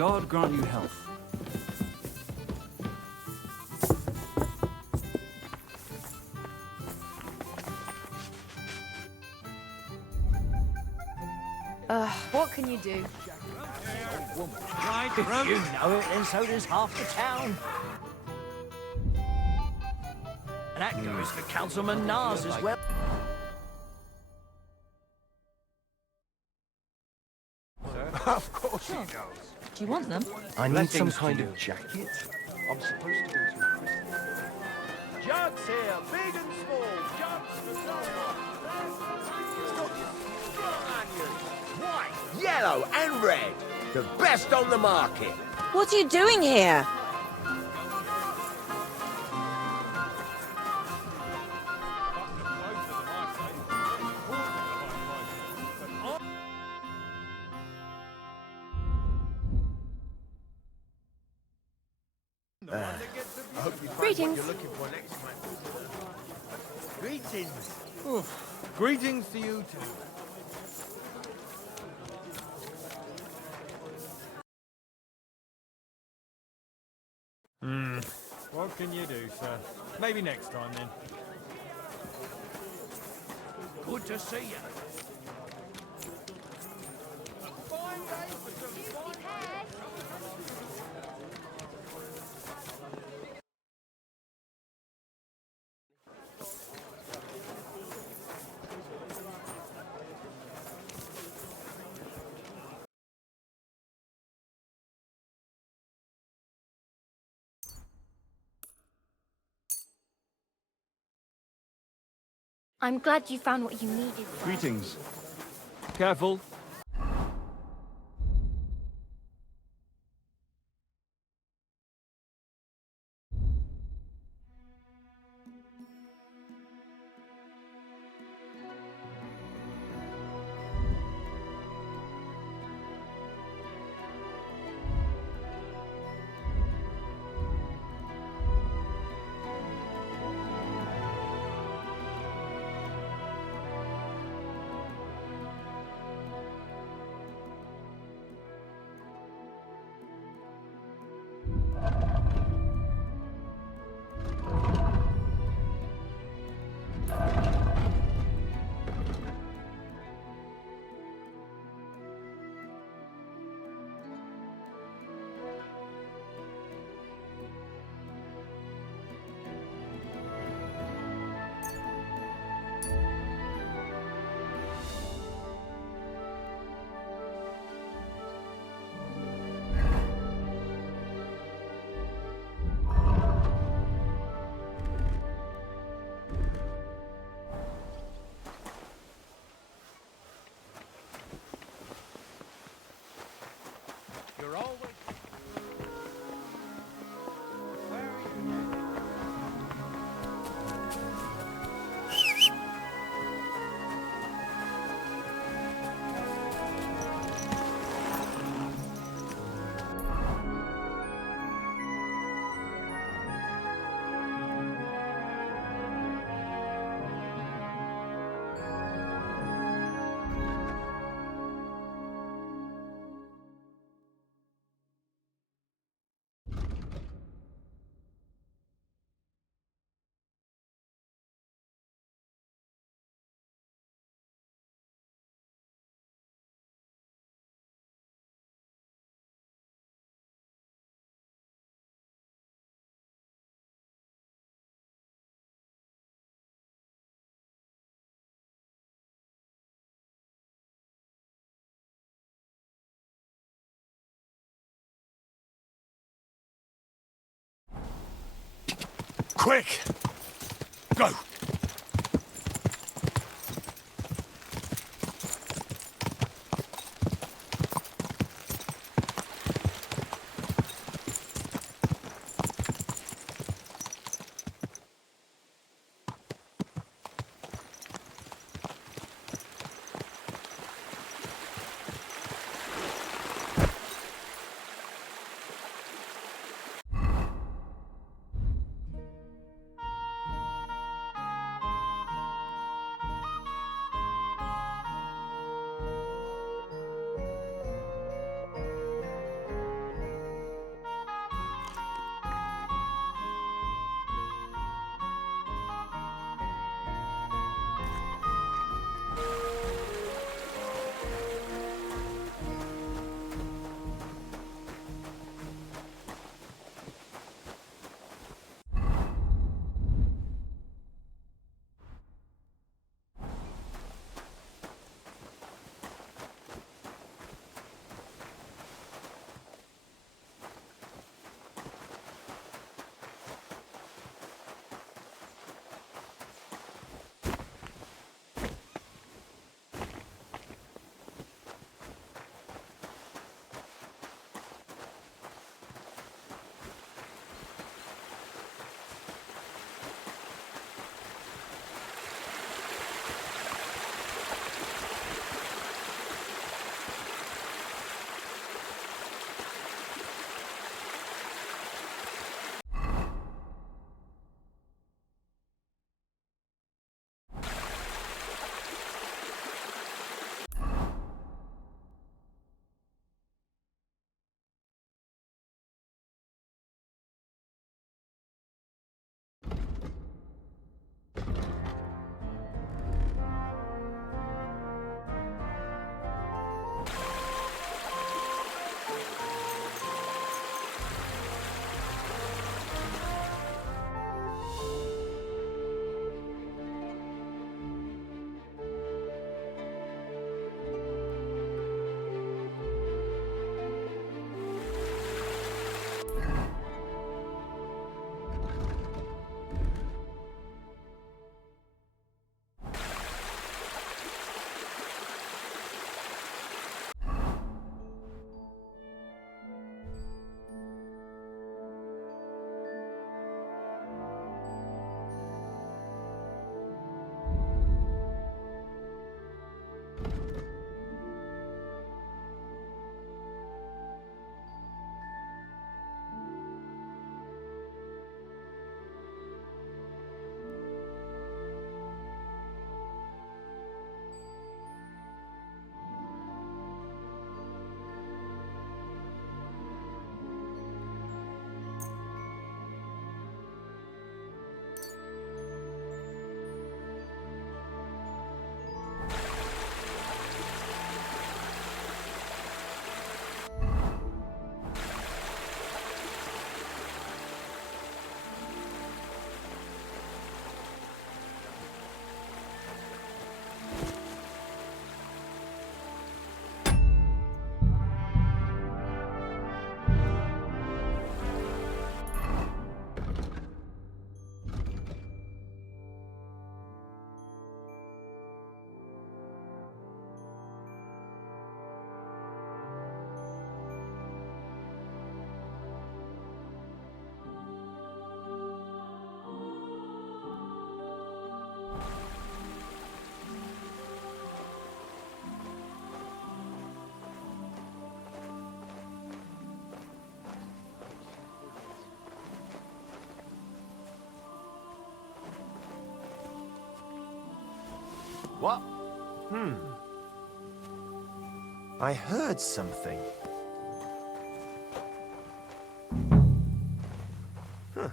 God grant you health. What can you do? Right, you know it, and so does half the town. And that goes for Councilman Nars as well. Of course he knows. Do you want them? I need some kind of jacket. I'm supposed to go to a Christmas. Jugs here, big and small. Jugs for someone. Stop your strong onions. White, yellow, and red. The best on the market. What are you doing here? Greetings. Greetings. Greetings to you too. What can you do, sir? Maybe next time, then. Good to see you. I'm glad you found what you needed. Greetings. Careful. You're always... Quick! Go! What? I heard something. Huh.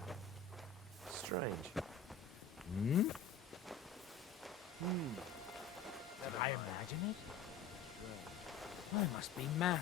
Strange. I imagine it? I must be mad.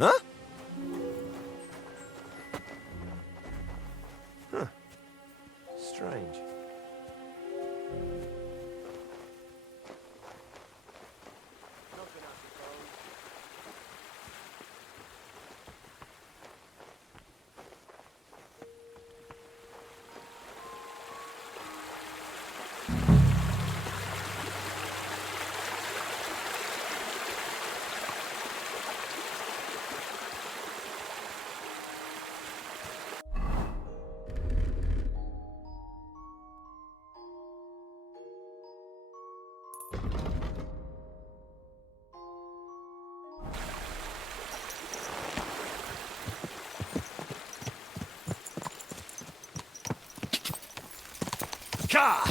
Huh? Huh. Strange. Car!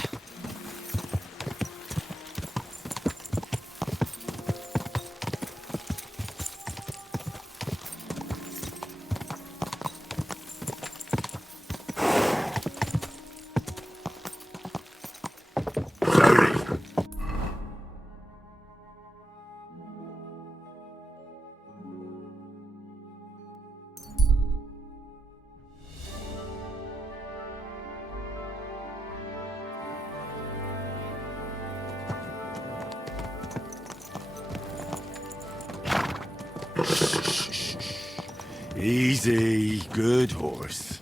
Easy, good horse.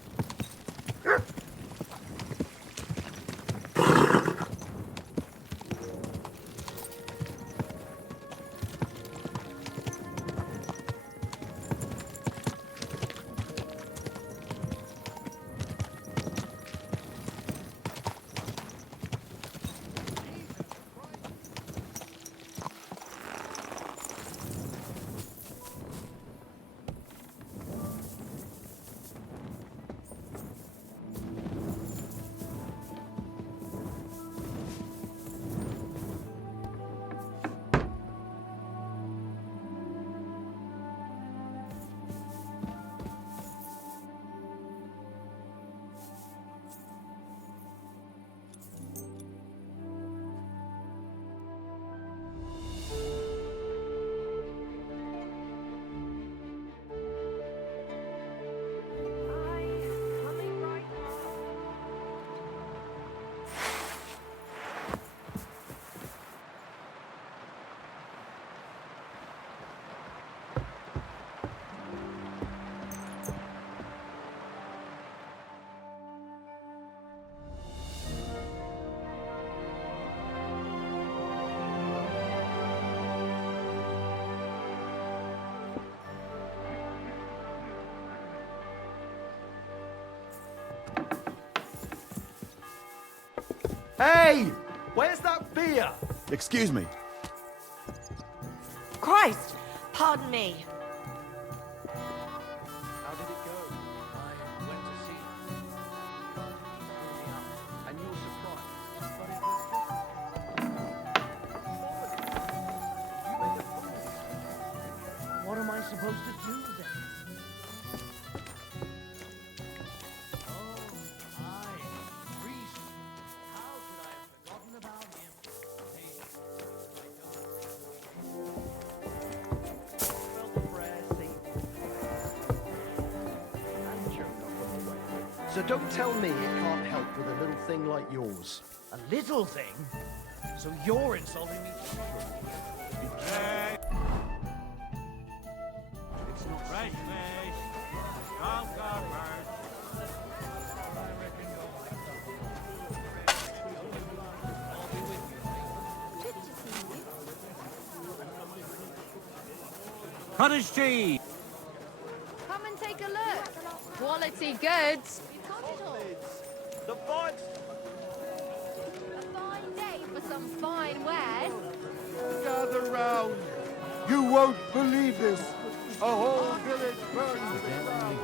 Hey! Where's that beer? Excuse me. Christ! Pardon me. How did it go? I went to see him. And you were surprised. But it was you made a promise. What am I supposed to do then? So don't tell me it can't help with a little thing like yours. A little thing? So you're insulting me? It's not Fresh fish. Come, bird. Cottage cheese. Come and take a look. Quality goods. The vibes. A fine day for some fine wares. Gather round. You won't believe this. A whole village burned to the ground.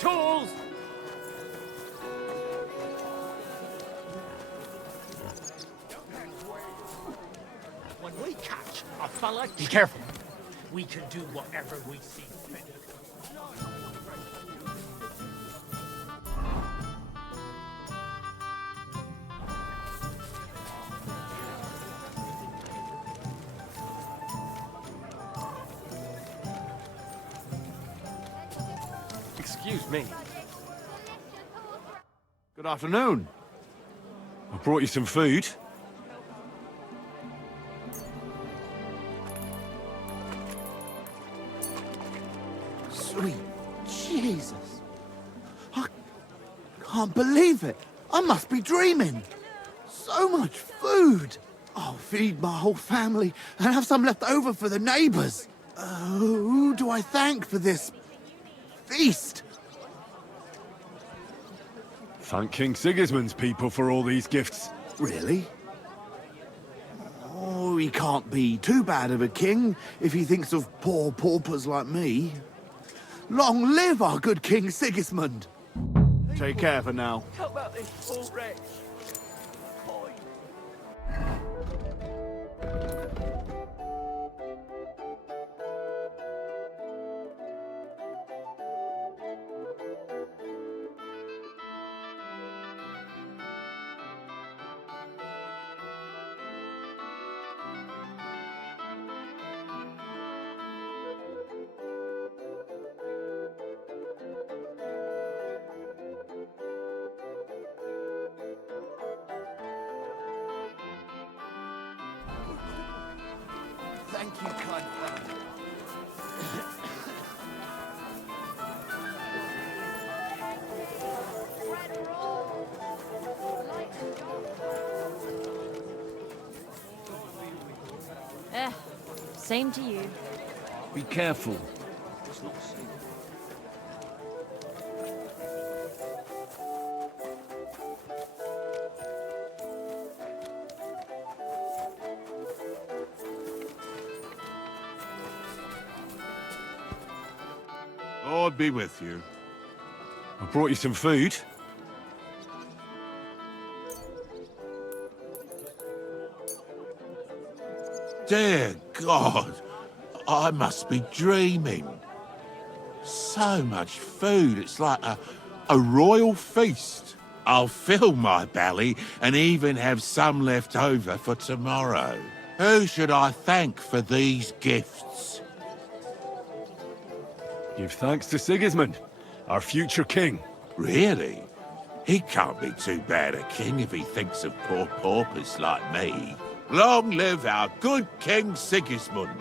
Tools! When we catch a fella, be careful. We can do whatever we see fit. Excuse me. Good afternoon. I brought you some food. Sweet Jesus. I can't believe it. I must be dreaming. So much food. I'll feed my whole family and have some left over for the neighbours. Who do I thank for this feast? Thank King Sigismund's people for all these gifts. Really? Oh, he can't be too bad of a king if he thinks of poor paupers like me. Long live our good King Sigismund! Take care for now. How about this poor wretch? Thank you, kind friend. Same to you. Be careful. Lord be with you. I brought you some food. Dear God, I must be dreaming. So much food, it's like a royal feast. I'll fill my belly and even have some left over for tomorrow. Who should I thank for these gifts? Give thanks to Sigismund, our future king. Really? He can't be too bad a king if he thinks of poor paupers like me. Long live our good King Sigismund.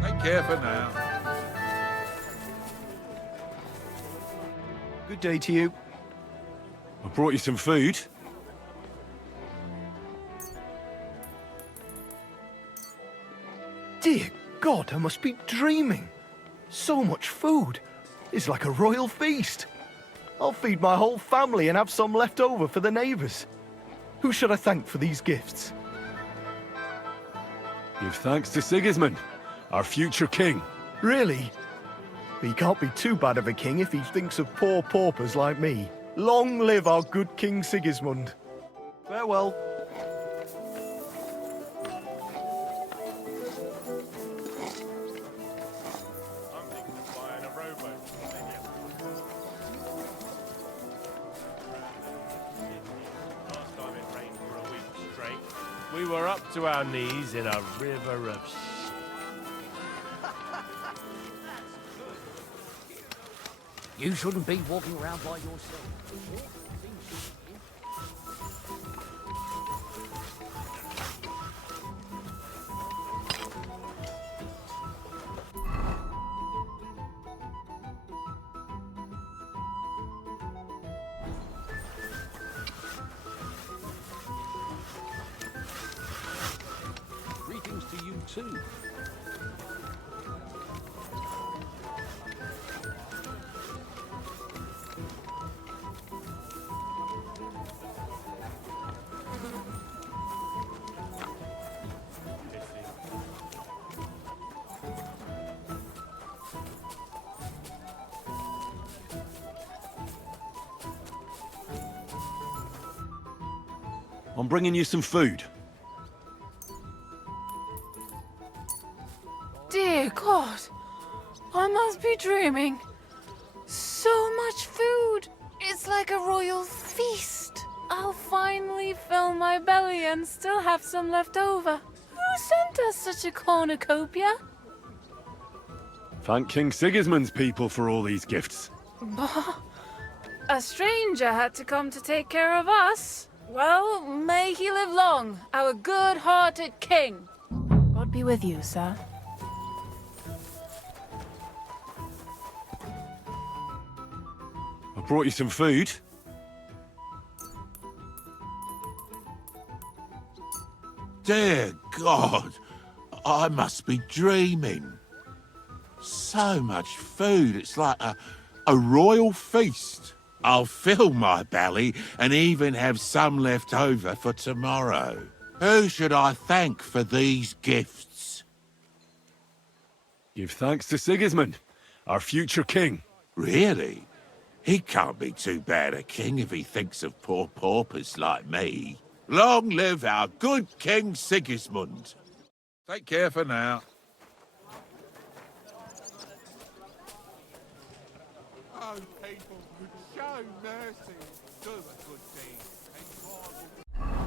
Take care for now. Good day to you. I brought you some food. Dear God, I must be dreaming. So much food. It's like a royal feast. I'll feed my whole family and have some left over for the neighbours. Who should I thank for these gifts? Give thanks to Sigismund, our future king. Really? He can't be too bad of a king if he thinks of poor paupers like me. Long live our good King Sigismund. Farewell. We were up to our knees in a river of You shouldn't be walking around by yourself. Greetings to you too. I'm bringing you some food. Dear God, I must be dreaming. So much food. It's like a royal feast. I'll finally fill my belly and still have some left over. Who sent us such a cornucopia? Thank King Sigismund's people for all these gifts. A stranger had to come to take care of us. Well, may he live long, our good-hearted king. God be with you, sir. I brought you some food. Dear God, I must be dreaming. So much food, it's like a royal feast. I'll fill my belly and even have some left over for tomorrow. Who should I thank for these gifts? Give thanks to Sigismund, our future king. Really? He can't be too bad a king if he thinks of poor paupers like me. Long live our good King Sigismund. Take care for now. Oh, people could show mercy, do a good deed, and God will...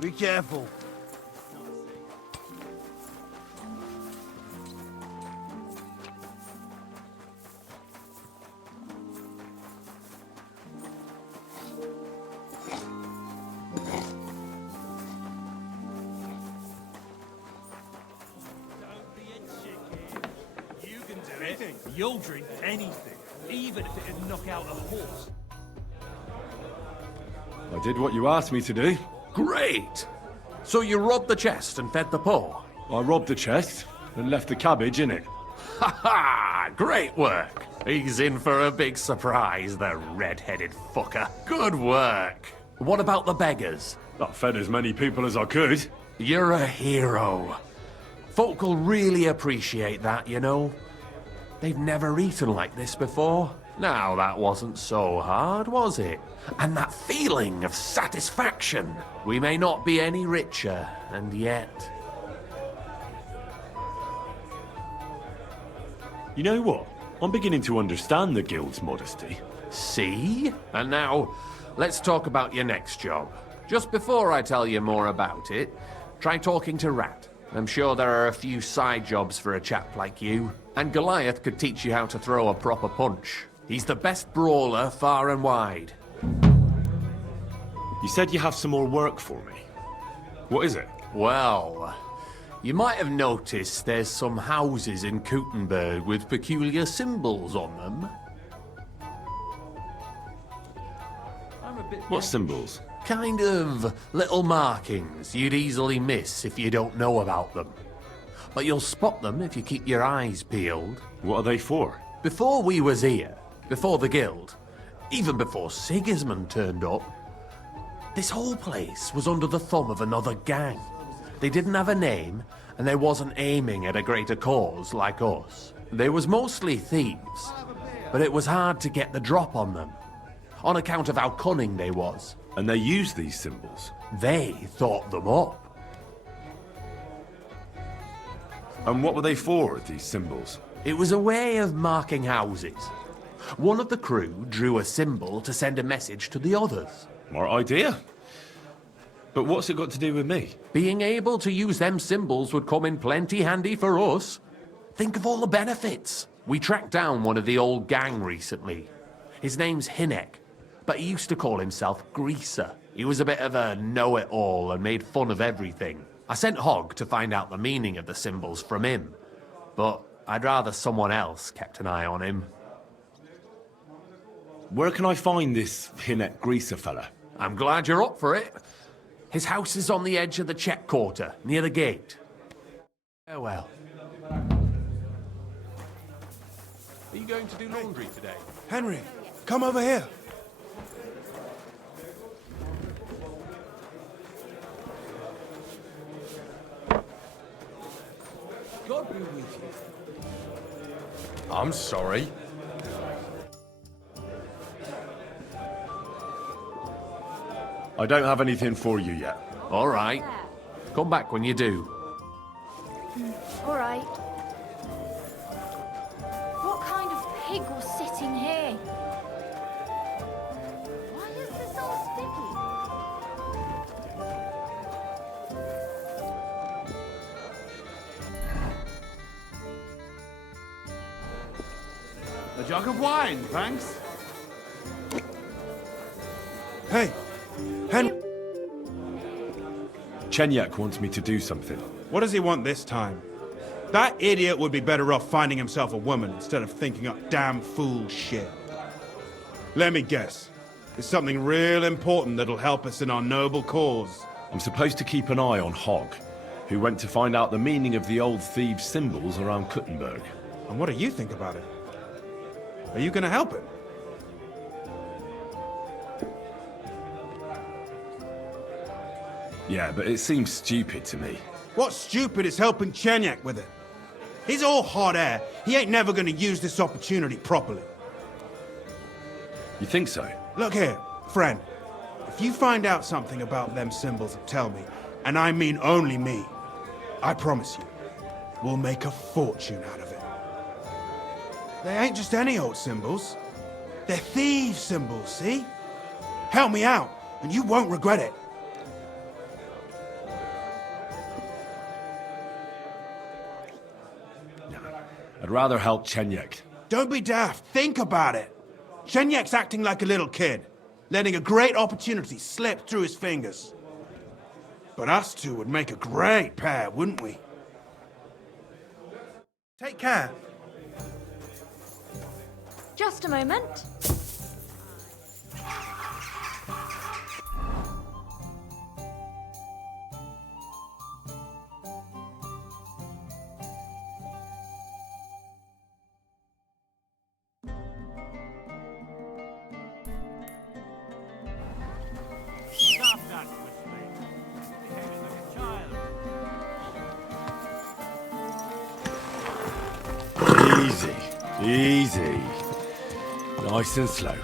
Be careful. You can do it. You'll drink anything, even if it'd knock out a horse. I did what you asked me to do. Great! So you robbed the chest and fed the poor? I robbed the chest and left the cabbage in it. Ha ha! Great work! He's in for a big surprise, the red-headed fucker. Good work! What about the beggars? I fed as many people as I could. You're a hero. Folk will really appreciate that, you know. They've never eaten like this before. Now, that wasn't so hard, was it? And that feeling of satisfaction. We may not be any richer, and yet... You know what? I'm beginning to understand the guild's modesty. See? And now, let's talk about your next job. Just before I tell you more about it, try talking to Rat. I'm sure there are a few side jobs for a chap like you. And Goliath could teach you how to throw a proper punch. He's the best brawler far and wide. You said you have some more work for me. What is it? Well, you might have noticed there's some houses in Kuttenberg with peculiar symbols on them. What symbols? Kind of little markings you'd easily miss if you don't know about them. But you'll spot them if you keep your eyes peeled. What are they for? Before we was here, before the guild, even before Sigismund turned up, this whole place was under the thumb of another gang. They didn't have a name, and they wasn't aiming at a greater cause like us. They was mostly thieves, but it was hard to get the drop on them, on account of how cunning they was. And they used these symbols? They thought them up. And what were they for, these symbols? It was a way of marking houses. One of the crew drew a symbol to send a message to the others. Smart idea. But what's it got to do with me? Being able to use them symbols would come in plenty handy for us. Think of all the benefits. We tracked down one of the old gang recently. His name's Hinek, but he used to call himself Greaser. He was a bit of a know-it-all and made fun of everything. I sent Hogg to find out the meaning of the symbols from him, but I'd rather someone else kept an eye on him. Where can I find this Hinek Greaser fella? I'm glad you're up for it. His house is on the edge of the check quarter, near the gate. Farewell. Are you going to do laundry today? Henry, come over here. God I'm sorry. I don't have anything for you yet. All right. Come back when you do. All right. What kind of pig was sitting here? Why is this all sticky? A jug of wine, thanks. Hey, Chenyek wants me to do something. What does he want this time? That idiot would be better off finding himself a woman instead of thinking up damn fool shit. Let me guess. It's something real important that'll help us in our noble cause. I'm supposed to keep an eye on Hogg, who went to find out the meaning of the old thieves' symbols around Kuttenberg. And what do you think about it? Are you gonna help him? Yeah, but it seems stupid to me. What's stupid is helping Chenyek with it. He's all hot air. He ain't never gonna use this opportunity properly. You think so? Look here, friend. If you find out something about them symbols, tell me. And I mean only me. I promise you, we'll make a fortune out of it. They ain't just any old symbols. They're thieves' symbols, see? Help me out, and you won't regret it. I'd rather help Chenyek. Don't be daft. Think about it. Chenyek's acting like a little kid, letting a great opportunity slip through his fingers. But us two would make a great pair, wouldn't we? Take care. Just a moment. Stop that whistling. Behaving like a child. Easy. Easy. Nice and slow.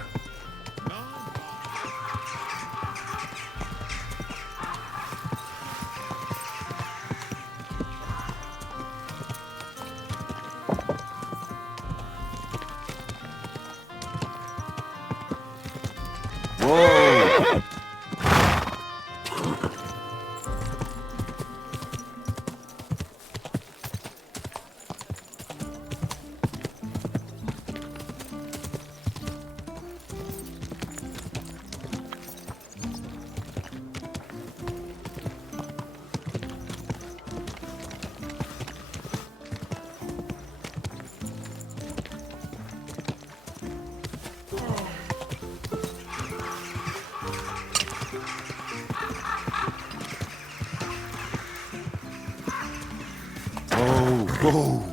Whoa! Whoa!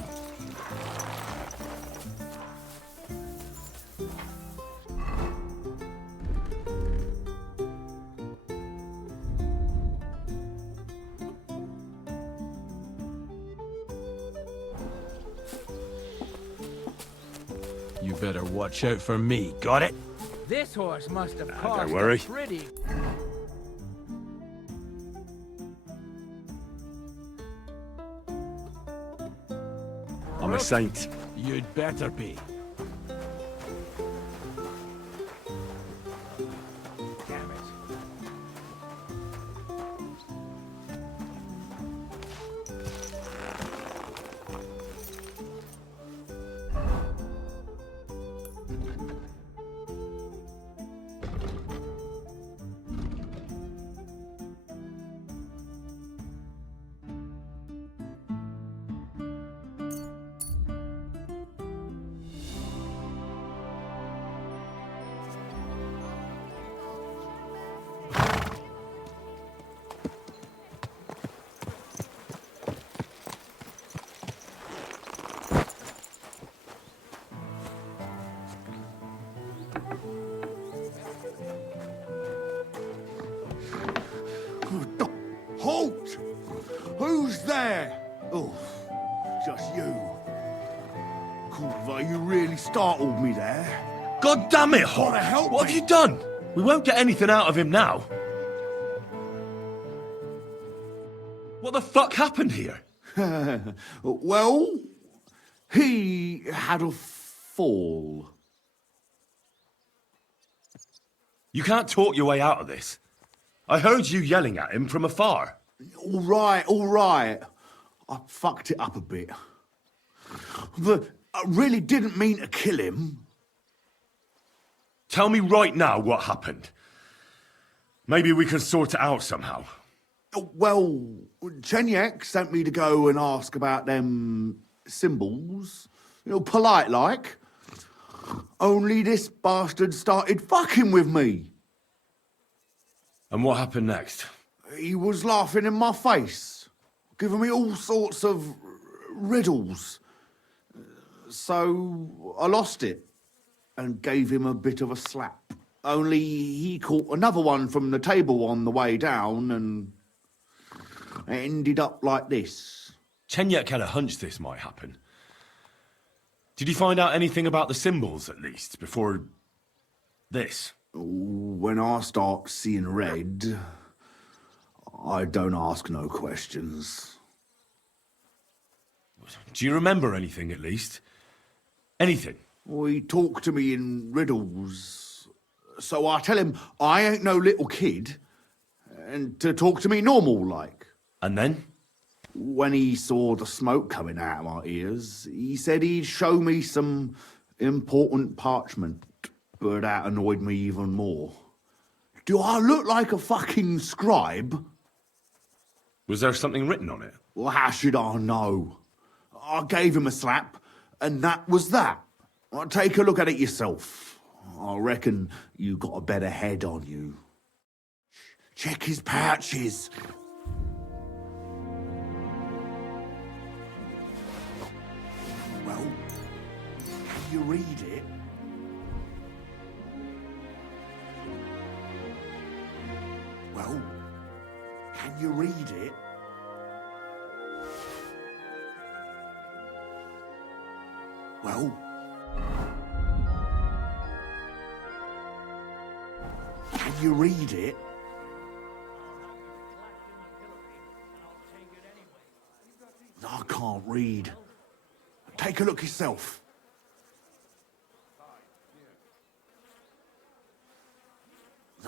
You better watch out for me, got it? This horse must have cost don't worry. a pretty... I'm a saint. You'd better be. Damn it. Halt! Who's there? Oh, just you. Culver, you really startled me there. God damn it, Hog! Gotta help What me. have you done? We won't get anything out of him now. What the fuck happened here? Well, he had a fall. You can't talk your way out of this. I heard you yelling at him from afar. All right. I fucked it up a bit. But I really didn't mean to kill him. Tell me right now what happened. Maybe we can sort it out somehow. Well, Chenyek sent me to go and ask about them symbols. Polite like. Only this bastard started fucking with me. And what happened next? He was laughing in my face, giving me all sorts of riddles. So I lost it and gave him a bit of a slap. Only he caught another one from the table on the way down and it ended up like this. Chenyek had a hunch this might happen. Did you find out anything about the symbols, at least, before this? When I start seeing red, I don't ask no questions. Do you remember anything, at least? Anything? He talked to me in riddles. So I tell him I ain't no little kid, and to talk to me normal like. And then? When he saw the smoke coming out of my ears, he said he'd show me some important parchment, but that annoyed me even more. Do I look like a fucking scribe? Was there something written on it? Well, how should I know? I gave him a slap, and that was that. Take a look at it yourself. I reckon you got a better head on you. Check his pouches. Well, can you read it? Well, can you read it? Well, can you read it? I can't read. Take a look yourself.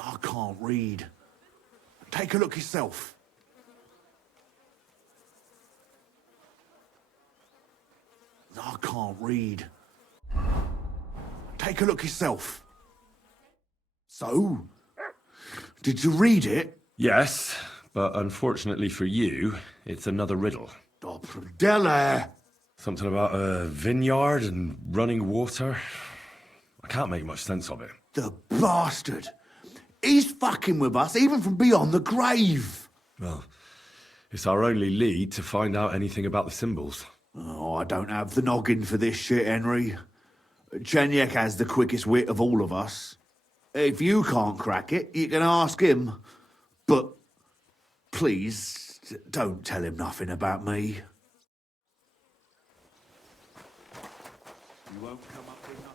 I can't read. Take a look yourself. I can't read. Take a look yourself. So, did you read it? Yes, but unfortunately for you, it's another riddle. Oh, Della! Something about a vineyard and running water. I can't make much sense of it. The bastard! He's fucking with us, even from beyond the grave! Well, it's our only lead to find out anything about the symbols. Oh, I don't have the noggin for this shit, Henry. Chenyek has the quickest wit of all of us. If you can't crack it, you can ask him. But please, don't tell him nothing about me. You won't come up with nothing.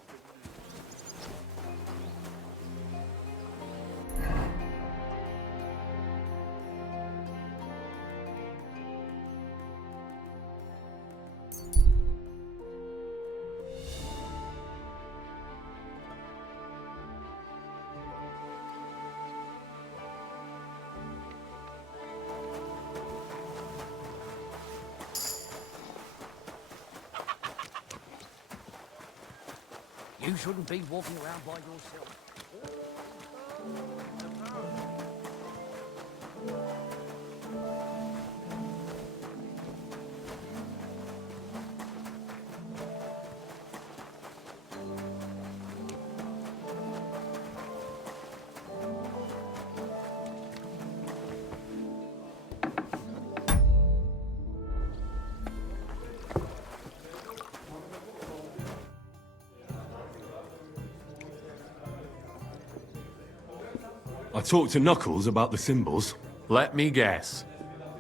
You shouldn't be walking around by yourself. I talked to Knuckles about the symbols. Let me guess.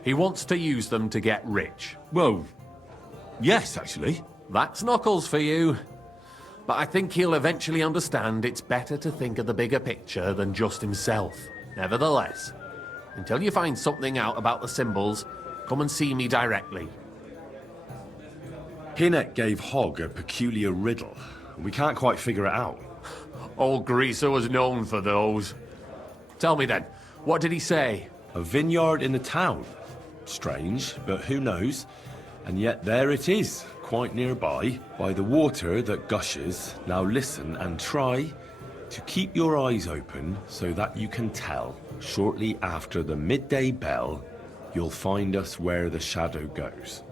He wants to use them to get rich. Well, Yes, actually. That's Knuckles for you. But I think he'll eventually understand it's better to think of the bigger picture than just himself. Nevertheless, until you find something out about the symbols, come and see me directly. Hinek gave Hogg a peculiar riddle. We can't quite figure it out. Old Greaser was known for those. Tell me then, what did he say? A vineyard in the town. Strange, but who knows? And yet there it is, quite nearby, by the water that gushes. Now listen and try to keep your eyes open so that you can tell. Shortly after the midday bell, you'll find us where the shadow goes.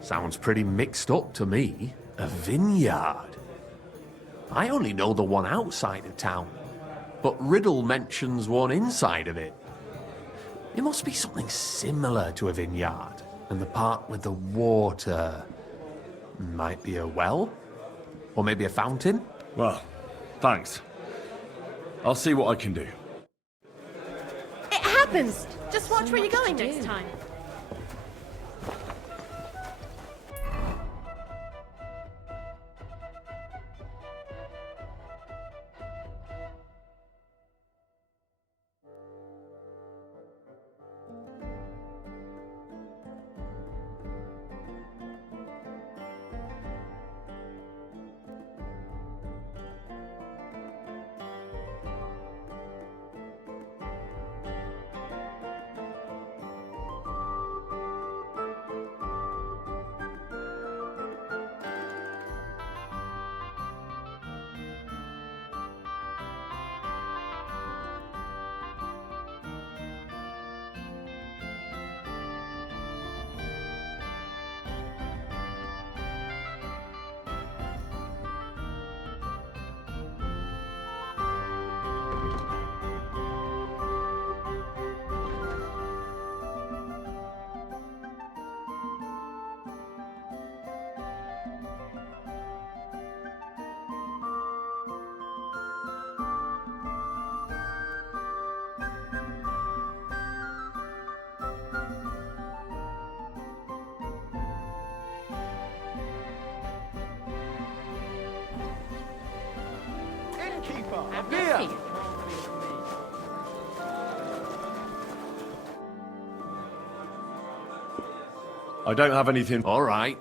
Sounds pretty mixed up to me. A vineyard. I only know the one outside of town, but Riddle mentions one inside of it. It must be something similar to a vineyard, and the part with the water might be a well? Or maybe a fountain? Well, thanks. I'll see what I can do. It happens! Just watch where you're going next time. Innkeeper, beer! I don't have anything. All right.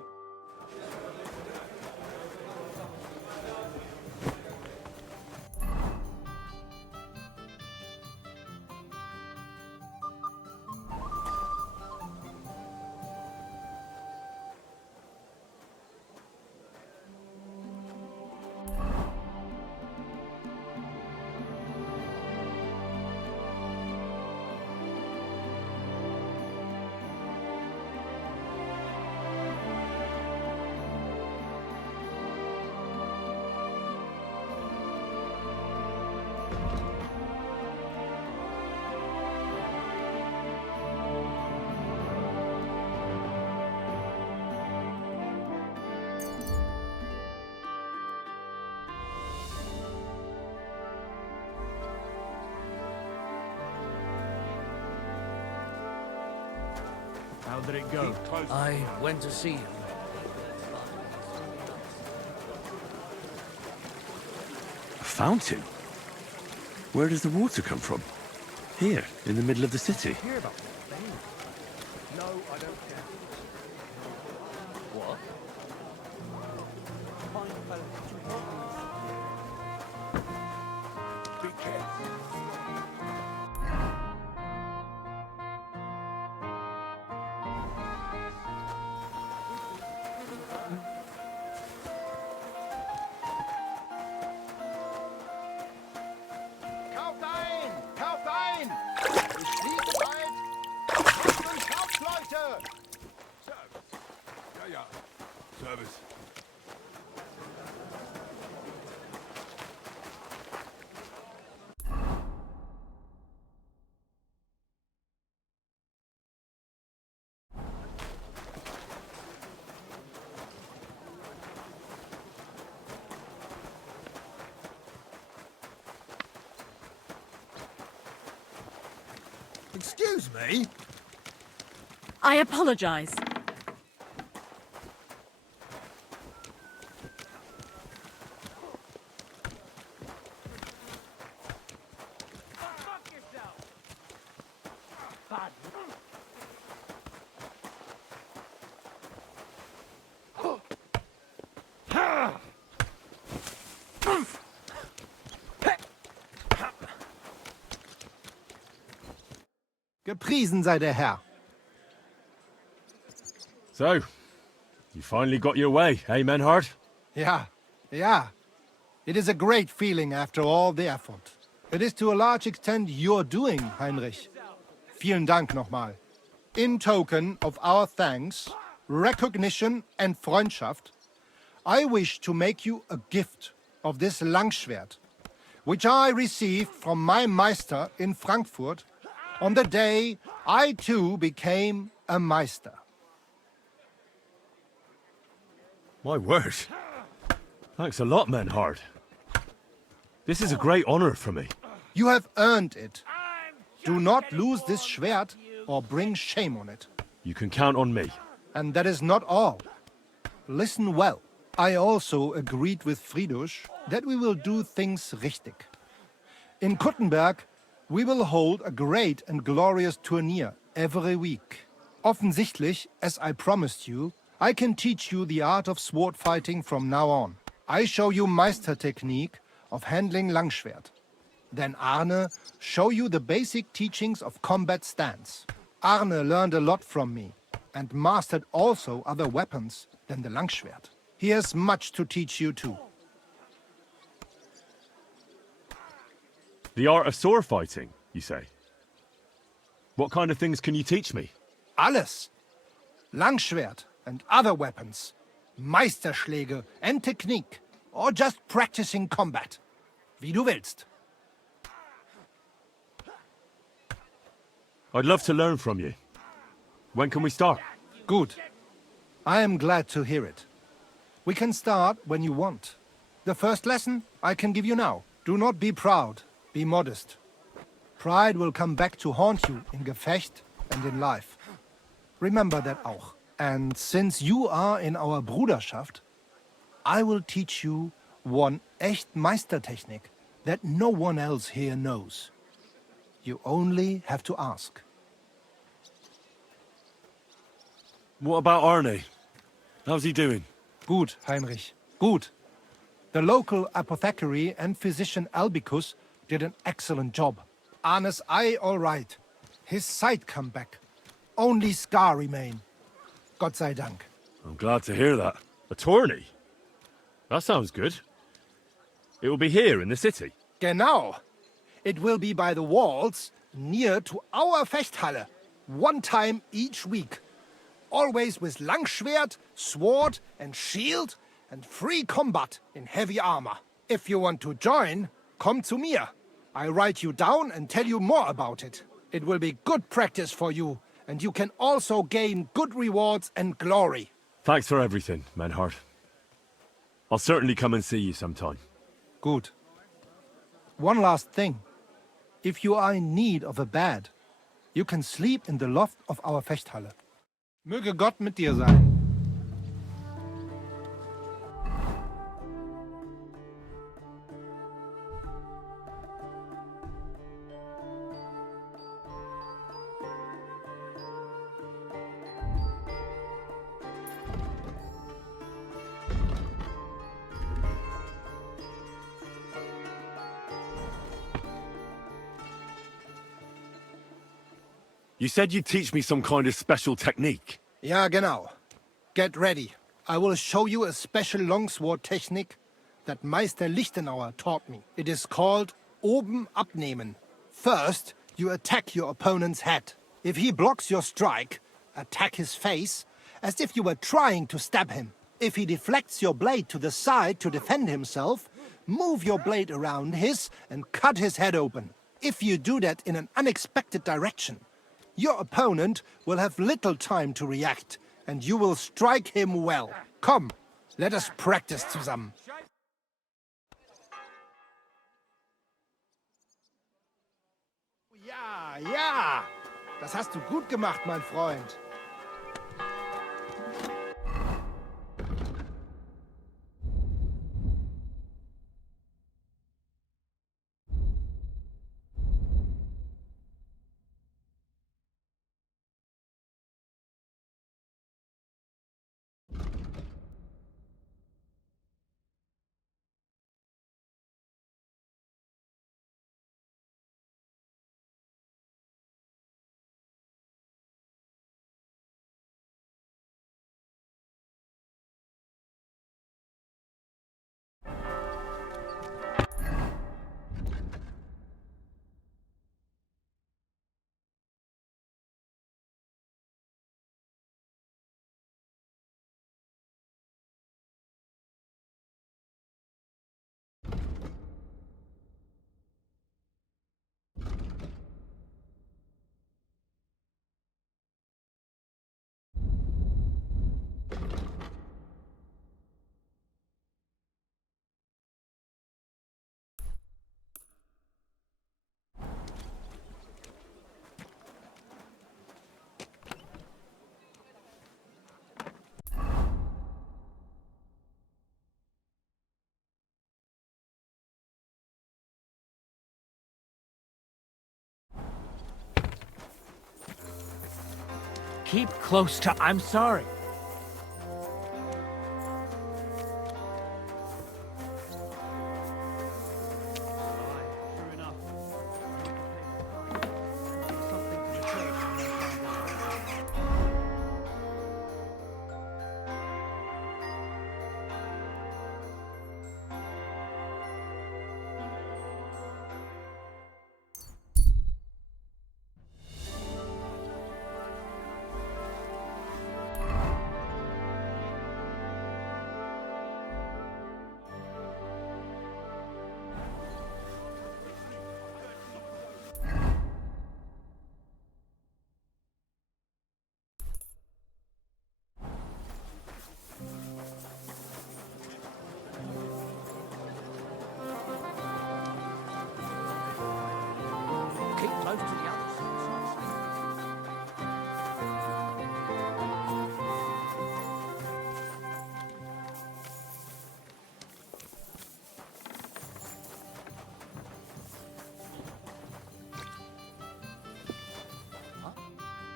How did it go? I went to see him. A fountain? Where does the water come from? Here, in the middle of the city. Hear about that? No, I don't care. What? Be careful. Kauft ein! Kauft ein! Ich liebe bald! Kauft und kauft, Leute! Service. Ja, ja. Service. Excuse me? I apologize. Gepriesen sei der Herr. So, you finally got your way, eh, Menhard? Ja, ja. It is a great feeling after all the effort. It is to a large extent your doing, Heinrich. Vielen Dank nochmal. In token of our thanks, recognition and Freundschaft, I wish to make you a gift of this Langschwert, which I received from my Meister in Frankfurt on the day I too became a Meister. My word. Thanks a lot, Menhard. This is a great honor for me. You have earned it. Do not lose this Schwert or bring shame on it. You can count on me. And that is not all. Listen well. I also agreed with Friedrich that we will do things richtig. In Kuttenberg, we will hold a great and glorious tourney every week. Offensichtlich, as I promised you, I can teach you the art of sword fighting from now on. I show you Meistertechnique of handling Langschwert. Then Arne show you the basic teachings of combat stance. Arne learned a lot from me and mastered also other weapons than the Langschwert. He has much to teach you too. The art of sword fighting, you say? What kind of things can you teach me? Alles. Langschwert and other weapons. Meisterschläge and technique. Or just practicing combat. Wie du willst. I'd love to learn from you. When can we start? Good. I am glad to hear it. We can start when you want. The first lesson I can give you now. Do not be proud. Be modest. Pride will come back to haunt you in Gefecht and in life. Remember that auch. And since you are in our Bruderschaft, I will teach you one echt Meistertechnik that no one else here knows. You only have to ask. What about Arne? How's he doing? Gut, Heinrich. Gut. The local apothecary and physician Albicus did an excellent job. Arne's eye all right. His sight come back. Only scar remain. Gott sei Dank. I'm glad to hear that. A tourney? That sounds good. It will be here in the city. Genau. It will be by the walls, near to our Fechthalle, one time each week. Always with Langschwert, sword and shield, and free combat in heavy armor. If you want to join, come to mir. I write you down and tell you more about it. It will be good practice for you, and you can also gain good rewards and glory. Thanks for everything, Menhard. I'll certainly come and see you sometime. Good. One last thing. If you are in need of a bed, you can sleep in the loft of our Fechthalle. Möge Gott mit dir sein. You said you'd teach me some kind of special technique. Ja, genau. Get ready. I will show you a special longsword technique that Meister Lichtenauer taught me. It is called Oben abnehmen. First, you attack your opponent's head. If he blocks your strike, attack his face as if you were trying to stab him. If he deflects your blade to the side to defend himself, move your blade around his and cut his head open. If you do that in an unexpected direction, your opponent will have little time to react, and you will strike him well. Komm, let us practice zusammen. Ja, ja, das hast du gut gemacht, mein Freund. Keep close to... I'm sorry. Keep close to the other side.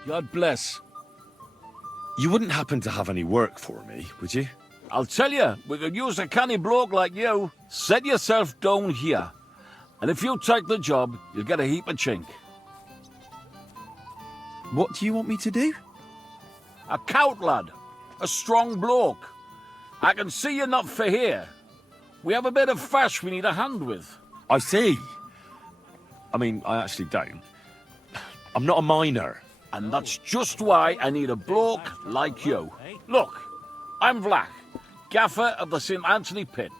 God bless. You wouldn't happen to have any work for me, would you? I'll tell you, we could use a canny bloke like you. Set yourself down here. And if you take the job, you'll get a heap of chink. What do you want me to do? A cout lad. A strong bloke. I can see you're not for here. We have a bit of fash we need a hand with. I see. I mean, I actually don't. I'm not a miner. And that's just why I need a bloke like you. Look, I'm Vlach, gaffer of the St. Anthony Pit.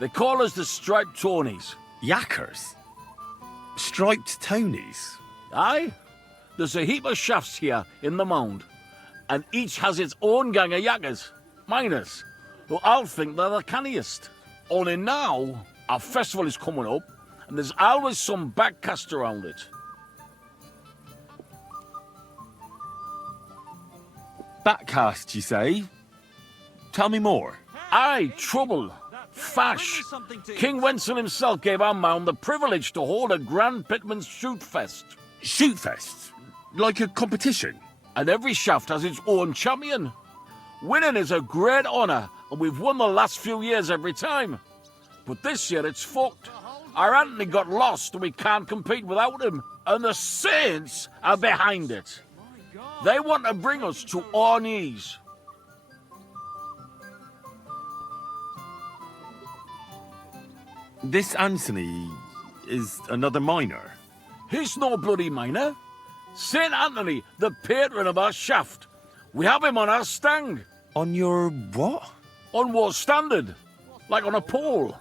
They call us the Striped Tonys. Yackers? Striped Tonys? Aye. There's a heap of shafts here in the mound, and each has its own gang of yackers, miners, who all think they're the canniest. Only now, our festival is coming up, and there's always some backcast around it. Backcast, you say? Tell me more. Aye, trouble. Fash. King Wenzel himself gave our mound the privilege to hold a Grand Pitman's Shoot Fest. Shoot Fest? Like a competition? And every shaft has its own champion. Winning is a great honour, and we've won the last few years every time. But this year it's fucked. Our Anthony got lost and we can't compete without him. And the Saints are behind it. They want to bring us to our knees. This Anthony is another miner. He's no bloody miner. St. Anthony, the patron of our shaft. We have him on our stang. On your what? On what standard? Like on a pole.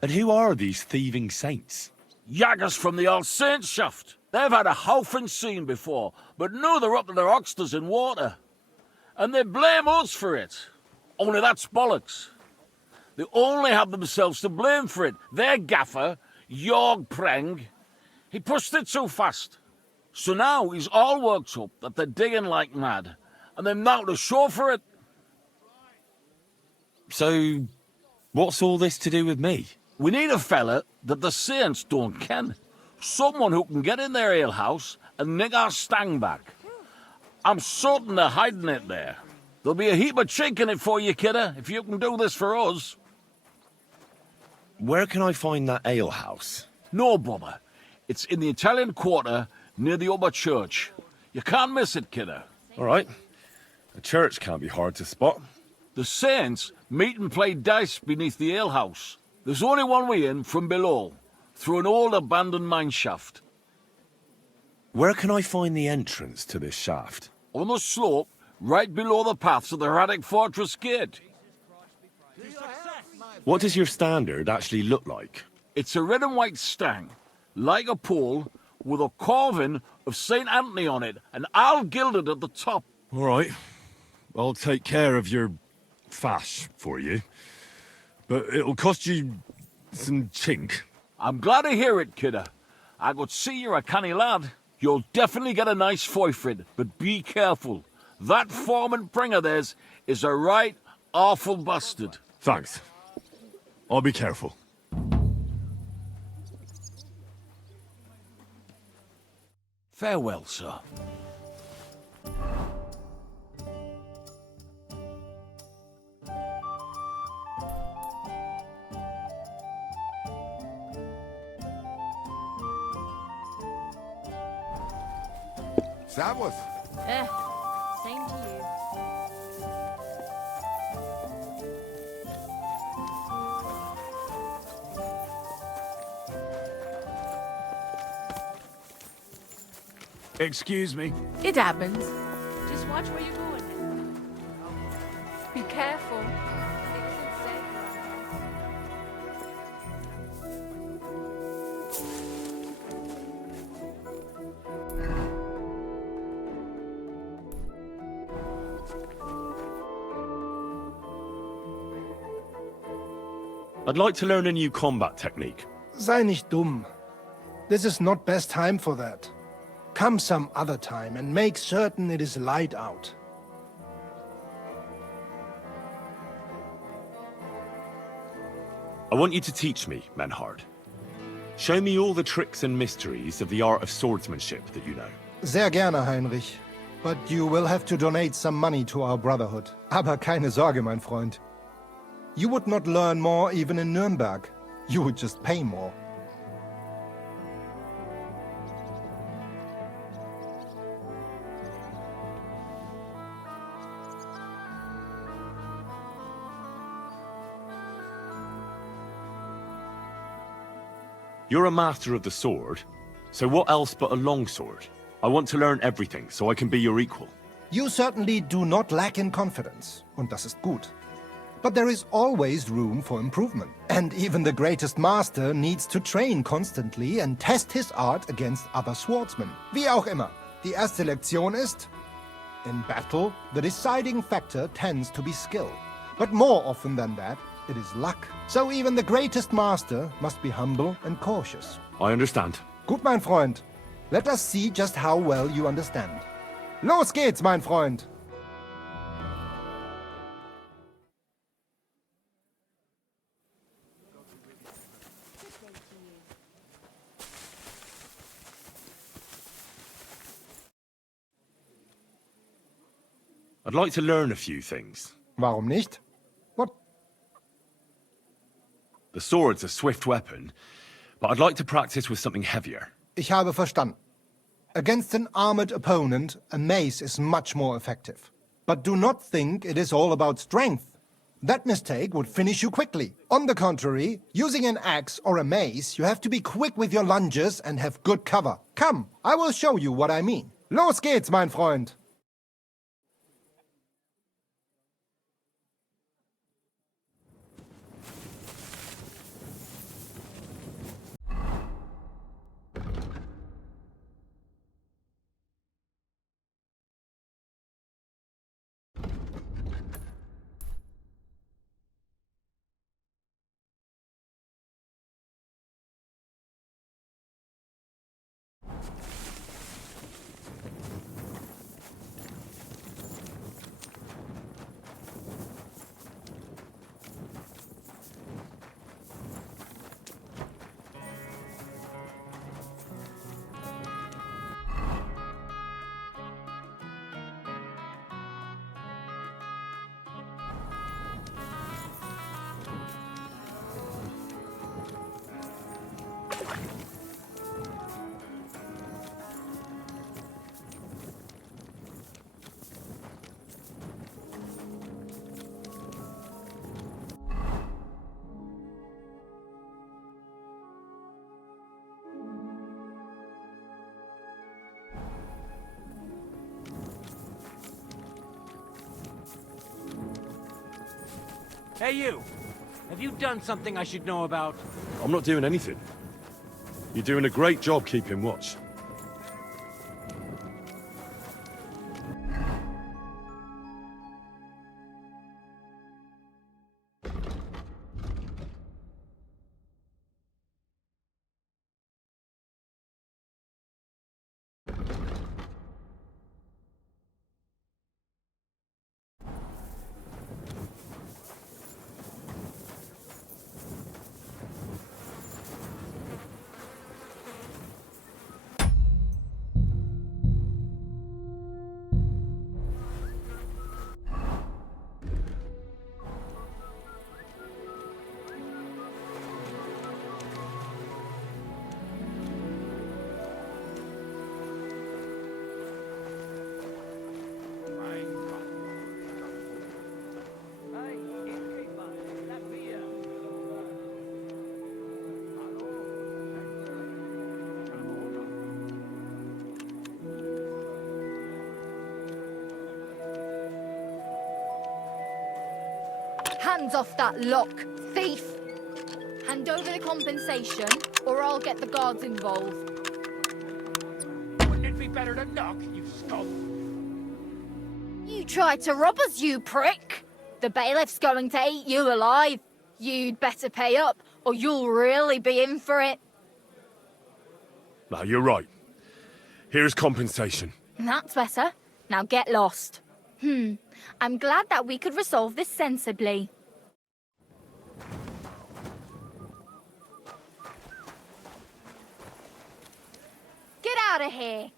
And who are these thieving saints? Yaggers from the All Saints shaft. They've had a howfing scene before, but now they're up to their oxters in water. And they blame us for it. Only that's bollocks. They only have themselves to blame for it. Their gaffer, Jorg Preng, he pushed it too fast. So now he's all worked up that they're digging like mad, and they've now to show for it. So, what's all this to do with me? We need a fella that the Saints don't ken. Someone who can get in their alehouse and nick our stang back. I'm certain they're hiding it there. There'll be a heap of chink in it for you, kidder, if you can do this for us. Where can I find that alehouse? No bother. It's in the Italian Quarter near the upper church. You can't miss it, kidder. All right. A church can't be hard to spot. The Saints meet and play dice beneath the alehouse. There's only one way in from below, through an old abandoned mine shaft. Where can I find the entrance to this shaft? On the slope, right below the paths of the Radic Fortress Gate. What does your standard actually look like? It's a red and white stang, like a pole, with a carving of St. Anthony on it, and all gilded at the top. All right. I'll take care of your fash for you. But it'll cost you some chink. I'm glad to hear it, kidder. I could see you're a canny lad. You'll definitely get a nice foy for it, but be careful. That foreman Pring of theirs is a right awful bastard. Thanks. I'll be careful. Farewell, sir. Servus. Same to you. Excuse me. It happens. Just watch where you're going. Be careful. It isn't safe. I'd like to learn a new combat technique. Sei nicht dumm. This is not best time for that. Come some other time and make certain it is light out. I want you to teach me, Menhard. Show me all the tricks and mysteries of the art of swordsmanship that you know. Sehr gerne, Heinrich. But you will have to donate some money to our brotherhood. Aber keine Sorge, mein Freund. You would not learn more even in Nuremberg. You would just pay more. You're a master of the sword, so what else but a longsword? I want to learn everything so I can be your equal. You certainly do not lack in confidence, und das ist gut. But there is always room for improvement. And even the greatest master needs to train constantly and test his art against other swordsmen. Wie auch immer. Die erste Lektion ist, in battle, the deciding factor tends to be skill. But more often than that, it is luck. So even the greatest master must be humble and cautious. I understand. Gut, mein Freund. Let us see just how well you understand. Los geht's, mein Freund! I'd like to learn a few things. Warum nicht? What? The sword's a swift weapon, but I'd like to practice with something heavier. Ich habe verstanden. Against an armored opponent, a mace is much more effective. But do not think it is all about strength. That mistake would finish you quickly. On the contrary, using an axe or a mace, you have to be quick with your lunges and have good cover. Come, I will show you what I mean. Los geht's, mein Freund! Hey, you! Have you done something I should know about? I'm not doing anything. You're doing a great job keeping watch. Hands off that lock, thief! Hand over the compensation, or I'll get the guards involved. Wouldn't it be better to knock, you scum? You tried to rob us, you prick! The bailiff's going to eat you alive. You'd better pay up, or you'll really be in for it. No, you're right. Here's compensation. That's better. Now get lost. I'm glad that we could resolve this sensibly. Get out of here!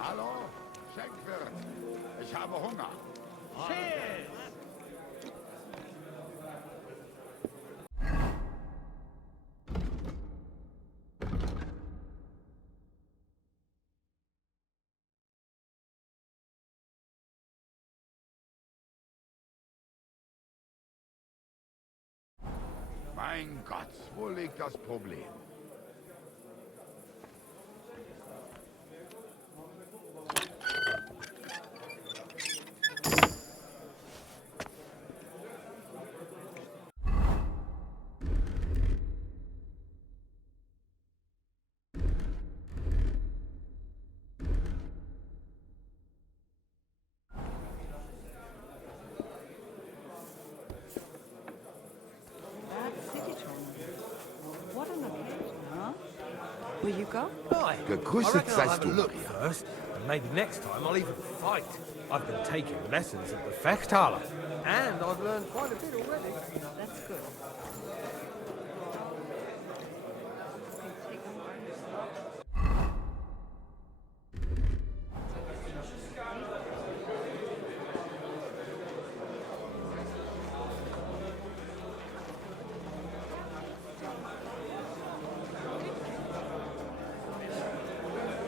Hallo, Schenkwirt. Ich habe Hunger. Cheers! Mein Gott, wo liegt das Problem? Will you go? Right. Gegrüßet I reckon I'll seist have a du, look Maria. first, and maybe next time I'll even fight. I've been taking lessons at the Fechthalle, and I've learned quite a bit already. That's good.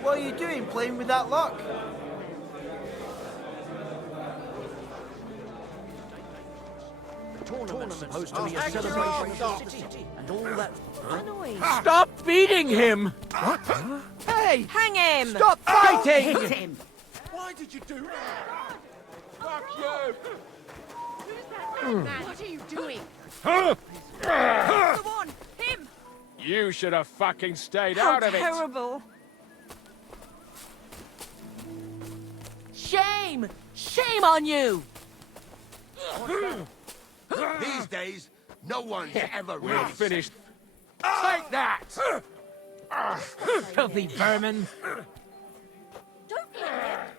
What are you doing playing with that lock? Tournament's supposed to be a celebration of the city and all that. Stop beating him! What? Hey! Hang him! Stop fighting! Hit him! Why did you do that? Fuck you! What are you doing? The one! Him! You should have fucking stayed How out of it. terrible! Shame! Shame on you! These days, no one's ever We're really finished. Take that! Filthy vermin!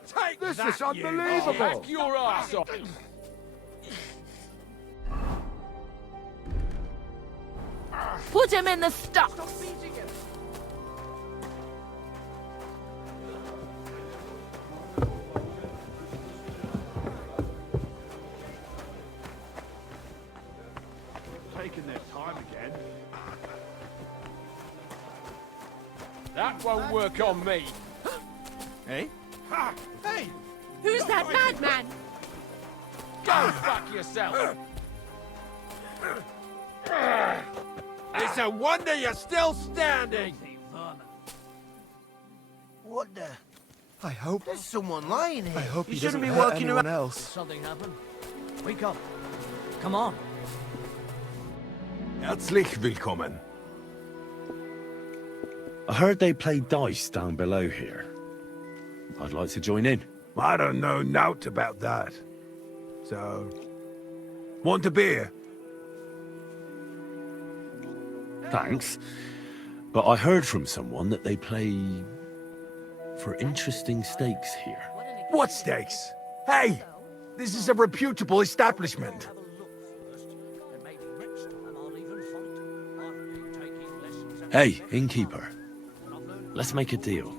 Take this That, is you. unbelievable. Back your ass off. Put him in the stocks! Taking their time again. That won't work on me. Hey? Hey! Who's that madman? Go fuck yourself! It's a wonder you're still standing! What the? I hope. There's someone lying here. I hope you he shouldn't doesn't be hurt walking anyone around. else. Something happened. Wake up. Come on. Herzlich willkommen. I heard they play dice down below here. I'd like to join in. I don't know naught about that. So, want a beer? Thanks. But I heard from someone that they play for interesting stakes here. What stakes? Hey, this is a reputable establishment. Hey, innkeeper. Let's make a deal.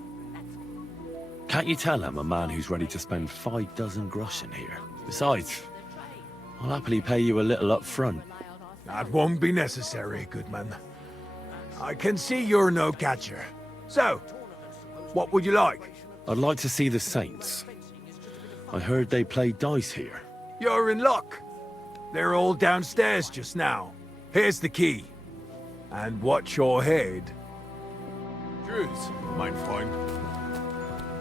Can't you tell I'm a man who's ready to spend 5 dozen groschen here? Besides, I'll happily pay you a little up front. That won't be necessary, Goodman. I can see you're no catcher. So, what would you like? I'd like to see the Saints. I heard they play dice here. You're in luck. They're all downstairs just now. Here's the key. And watch your head. Tschüss, mein Freund.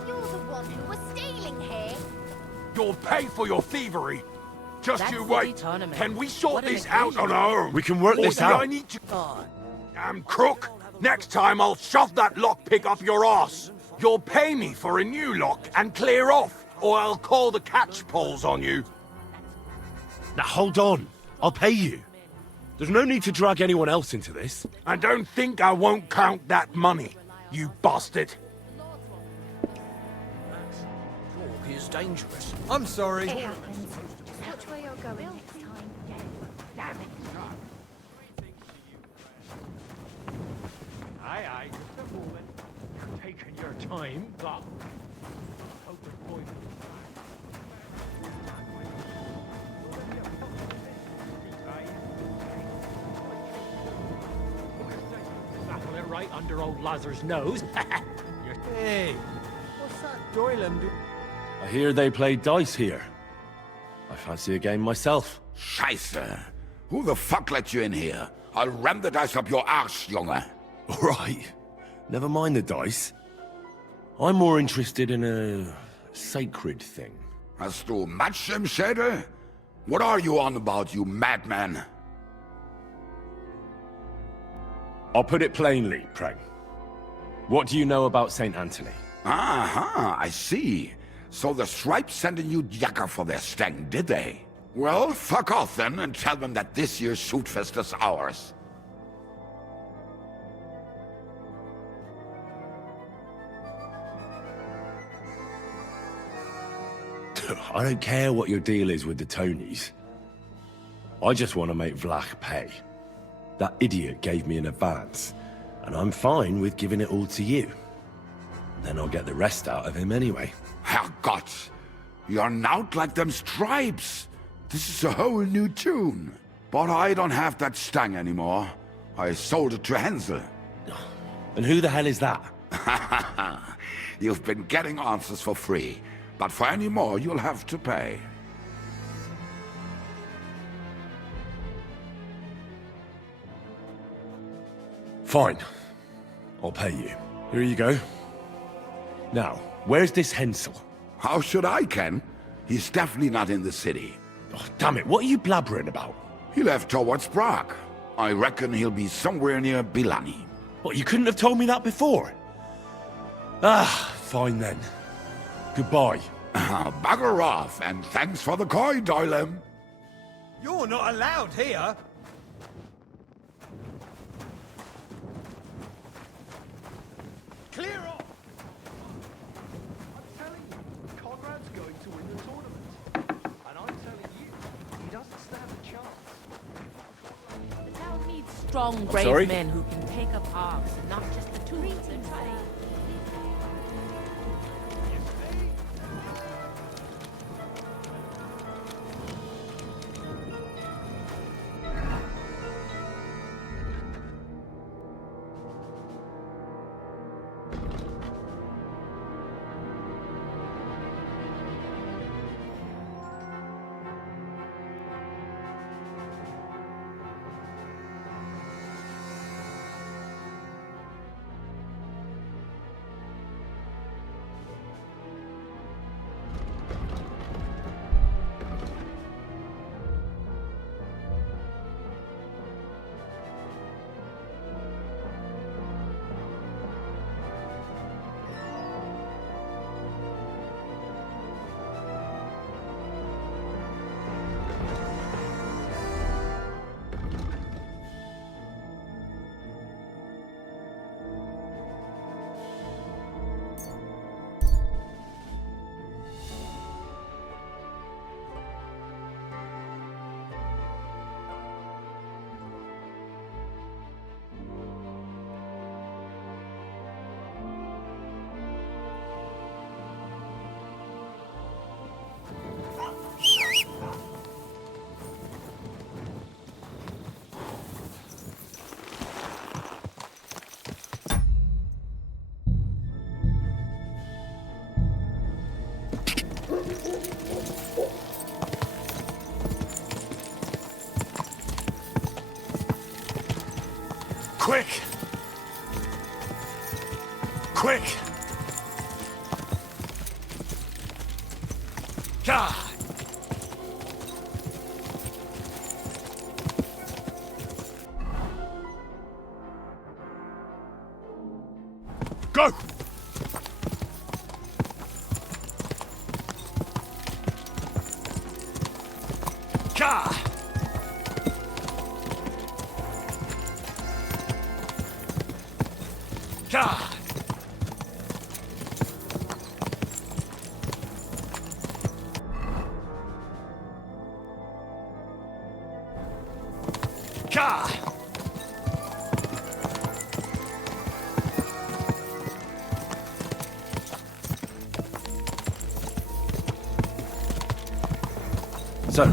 You're the one who was stealing here. You'll pay for your thievery. Just That you city wait. tournament. Can we sort What an this out on occasion. our own? We can work Or this do out. I need to... Damn crook! Next time I'll shove that lockpick up your ass. You'll pay me for a new lock and clear off, or I'll call the catchpoles on you. Now hold on. I'll pay you. There's no need to drag anyone else into this. And don't think I won't count that money, you bastard. Talk is dangerous. I'm sorry. It happens. Just watch where you're going next time. Damn it. Aye, aye, just a moment. You're taking your time, but... Open point. Tackle it right under old Lazar's nose. Hey, what's that Doylem do? I hear they play dice here. I fancy a game myself. Scheiße. Who the fuck let you in here? I'll ram the dice up your arse, Junge. All right. Never mind the dice. I'm more interested in a sacred thing. Hast du Matsch im Schädel? What are you on about, you madman? I'll put it plainly, Preg. What do you know about St. Anthony? Aha, I see. So the Stripes sent a new jacker for their stang, did they? Well, fuck off then and tell them that this year's shootfest is ours. I don't care what your deal is with the Tonys. I just want to make Vlach pay. That idiot gave me an advance, and I'm fine with giving it all to you. Then I'll get the rest out of him anyway. Herrgott, you're not like them Stripes. This is a whole new tune. But I don't have that stang anymore. I sold it to Hansel. And who the hell is that? You've been getting answers for free, but for any more you'll have to pay. Fine. I'll pay you. Here you go. Now, where's this Hensel? How should I, Ken? He's definitely not in the city. Oh, damn it, what are you blabbering about? He left towards Prague. I reckon he'll be somewhere near Bilani. What, you couldn't have told me that before? Ah, fine then. Goodbye. Bugger off, and thanks for the coin, Doylem. You're not allowed here. Clear off! I'm telling you, Conrad's going to win the tournament. And I'm telling you, he doesn't stand a chance. The town needs strong, brave sorry? men who can take up arms and not just the tools and trade. Quick! Quick! God! Go! God! God! God! So,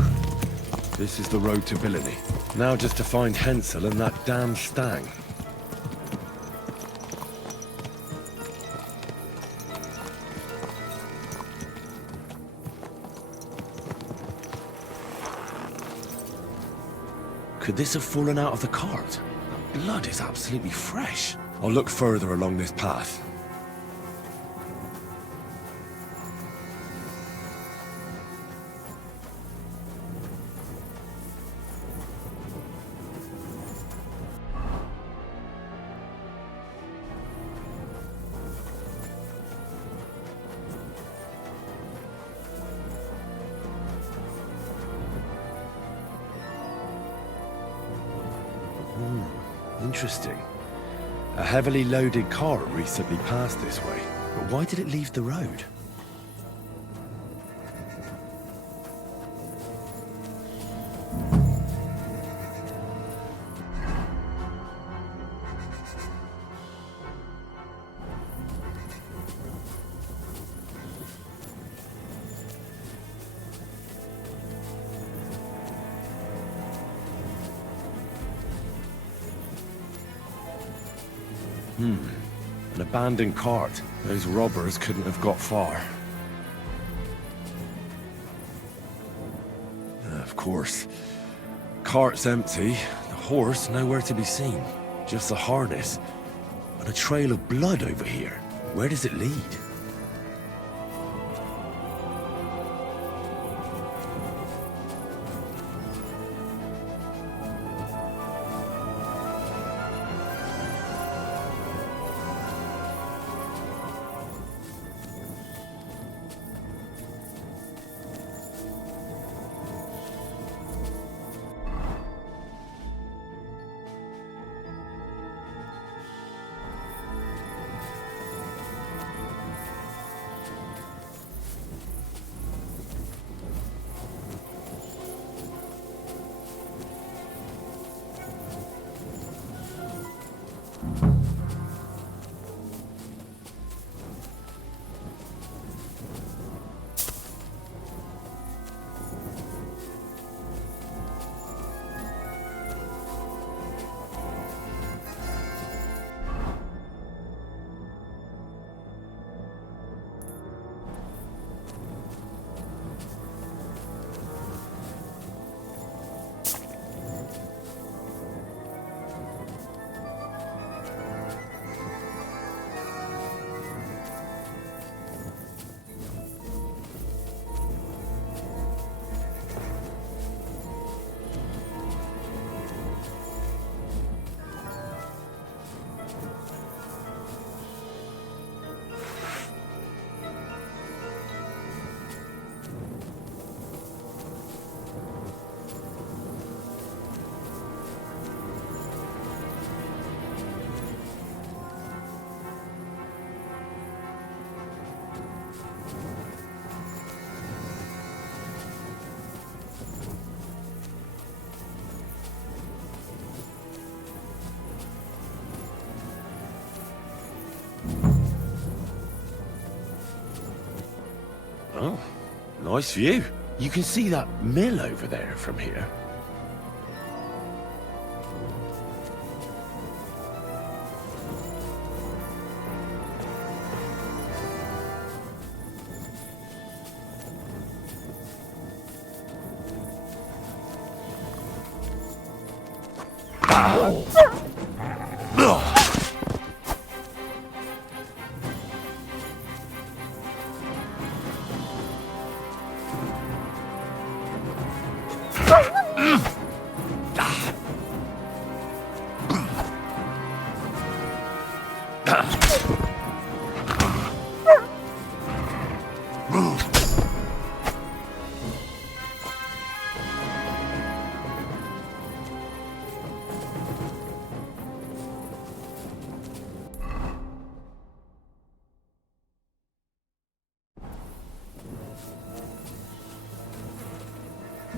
this is the road to villainy. Now just to find Hensel and that damn stag. Could this have fallen out of the cart? The blood is absolutely fresh. I'll look further along this path. Interesting. A heavily loaded car recently passed this way, but why did it leave the road? An abandoned cart. Those robbers couldn't have got far. Of course. Cart's empty, the horse nowhere to be seen. Just a harness. And a trail of blood over here. Where does it lead? Oh, nice view. You can see that mill over there from here.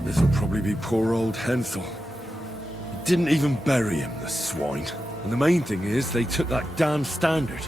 This'll probably be poor old Hensel. Didn't even bury him, the swine. And the main thing is, they took that damn standard.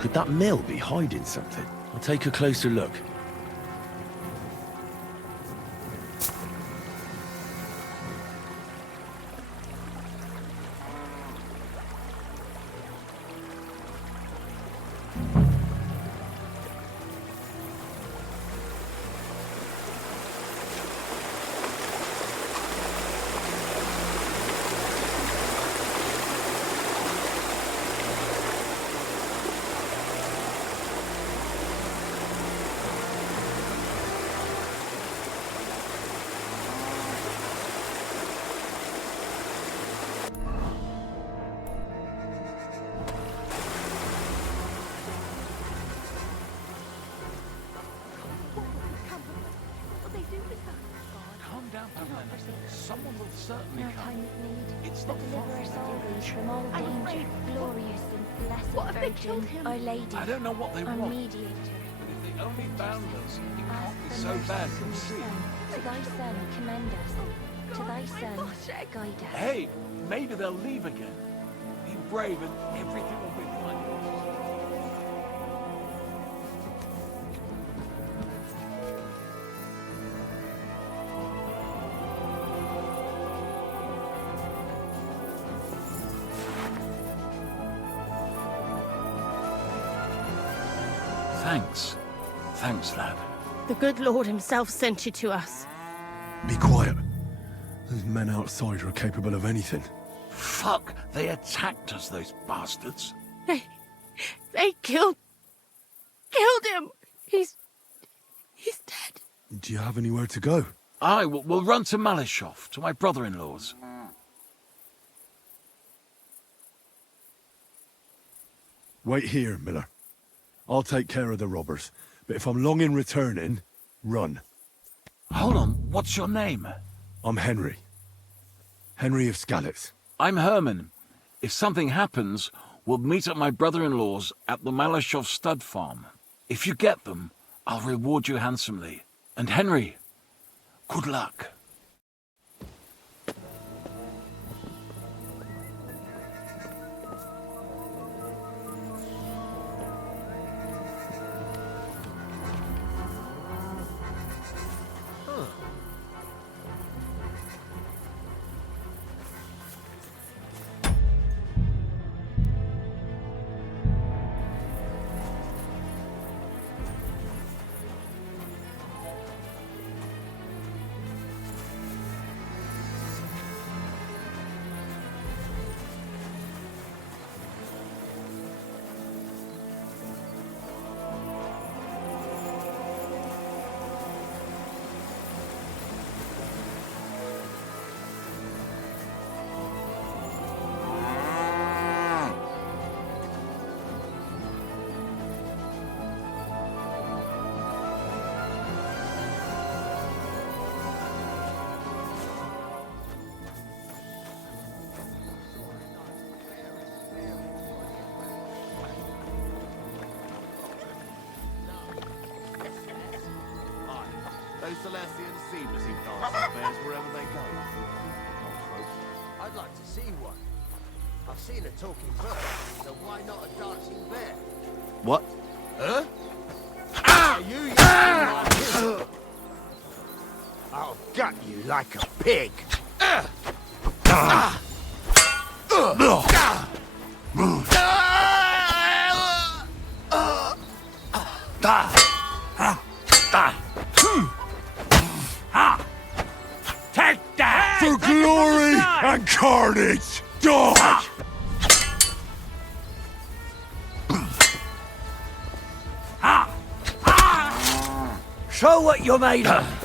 Could that mill be hiding something? I'll take a closer look. Someone will certainly No come. time of need. It's But not deliver us always from all danger. Glorious and blessed What have they killed Virgin, him? Our Lady, I don't know what they our want. mediator. But if they only bound us, it Ask can't be for so mercy bad from from your sea. Son. To thy Son, commend us. To thy Son, guide us. Hey, maybe they'll leave again. Be brave and everything will be fine. Thanks. Thanks, lad. The good Lord himself sent you to us. Be quiet. Those men outside are capable of anything. Fuck, they attacked us, those bastards. They killed him. He's dead. Do you have anywhere to go? Aye, we'll run to Malishov, to my brother-in-law's. Wait here, Miller. I'll take care of the robbers. But if I'm long in returning, run. Hold on, what's your name? I'm Henry. Henry of Skalitz. I'm Herman. If something happens, we'll meet at my brother-in-law's at the Malishov stud farm. If you get them, I'll reward you handsomely. And Henry, good luck. Those Celestians seamlessly dance affairs wherever they go. I'd like to see one. I've seen a talking bird, so why not a dancing bear? What? Huh? Ah! You like I'll gut you like a pig. Take that! For glory and carnage, die! Show what you're made of!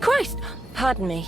Christ! Pardon me.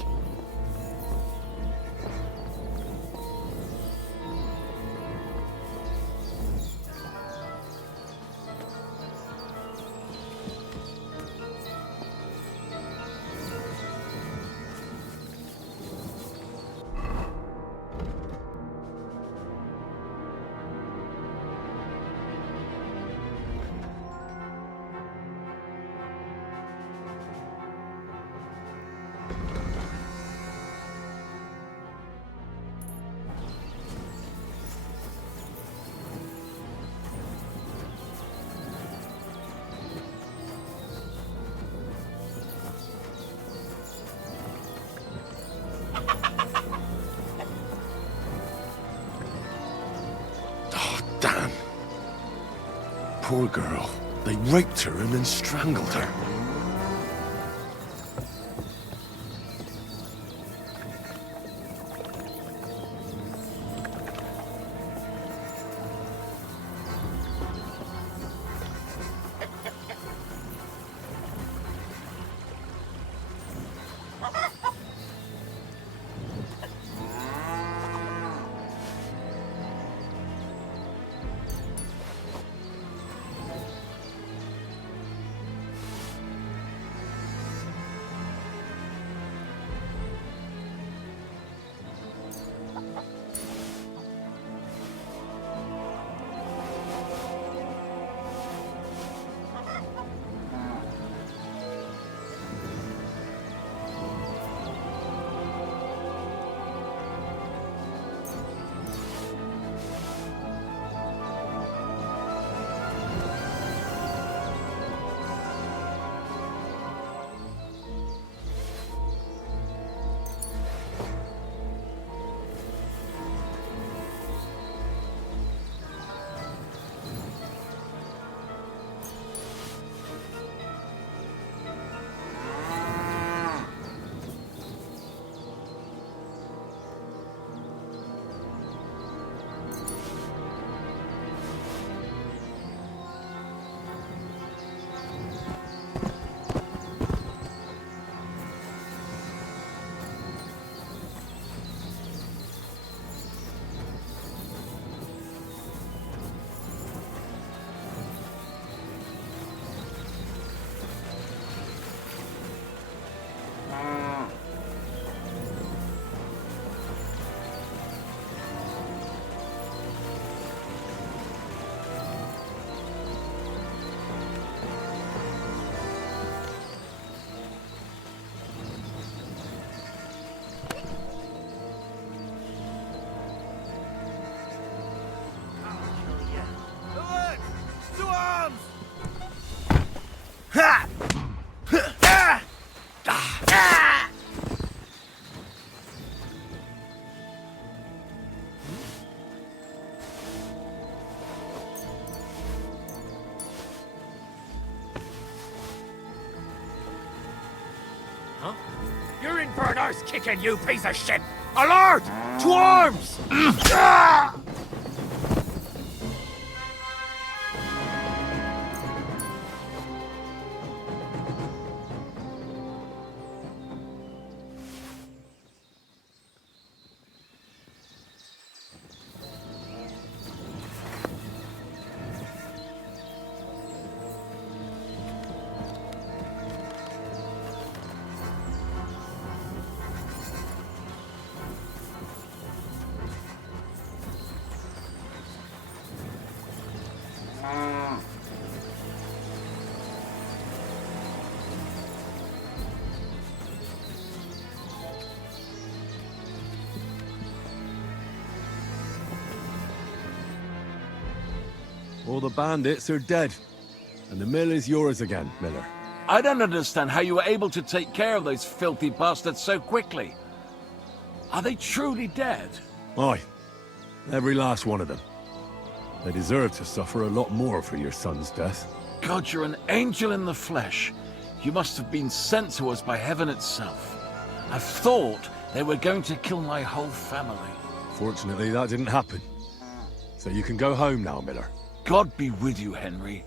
Damn. Poor girl. They raped her and then strangled her. Huh? You're in for an arse kicking, you piece of shit! Alert! To arms! All the bandits are dead. And the mill is yours again, Miller. I don't understand how you were able to take care of those filthy bastards so quickly. Are they truly dead? Aye. Every last one of them. They deserve to suffer a lot more for your son's death. God, you're an angel in the flesh. You must have been sent to us by heaven itself. I thought they were going to kill my whole family. Fortunately, that didn't happen. So you can go home now, Miller. God be with you, Henry.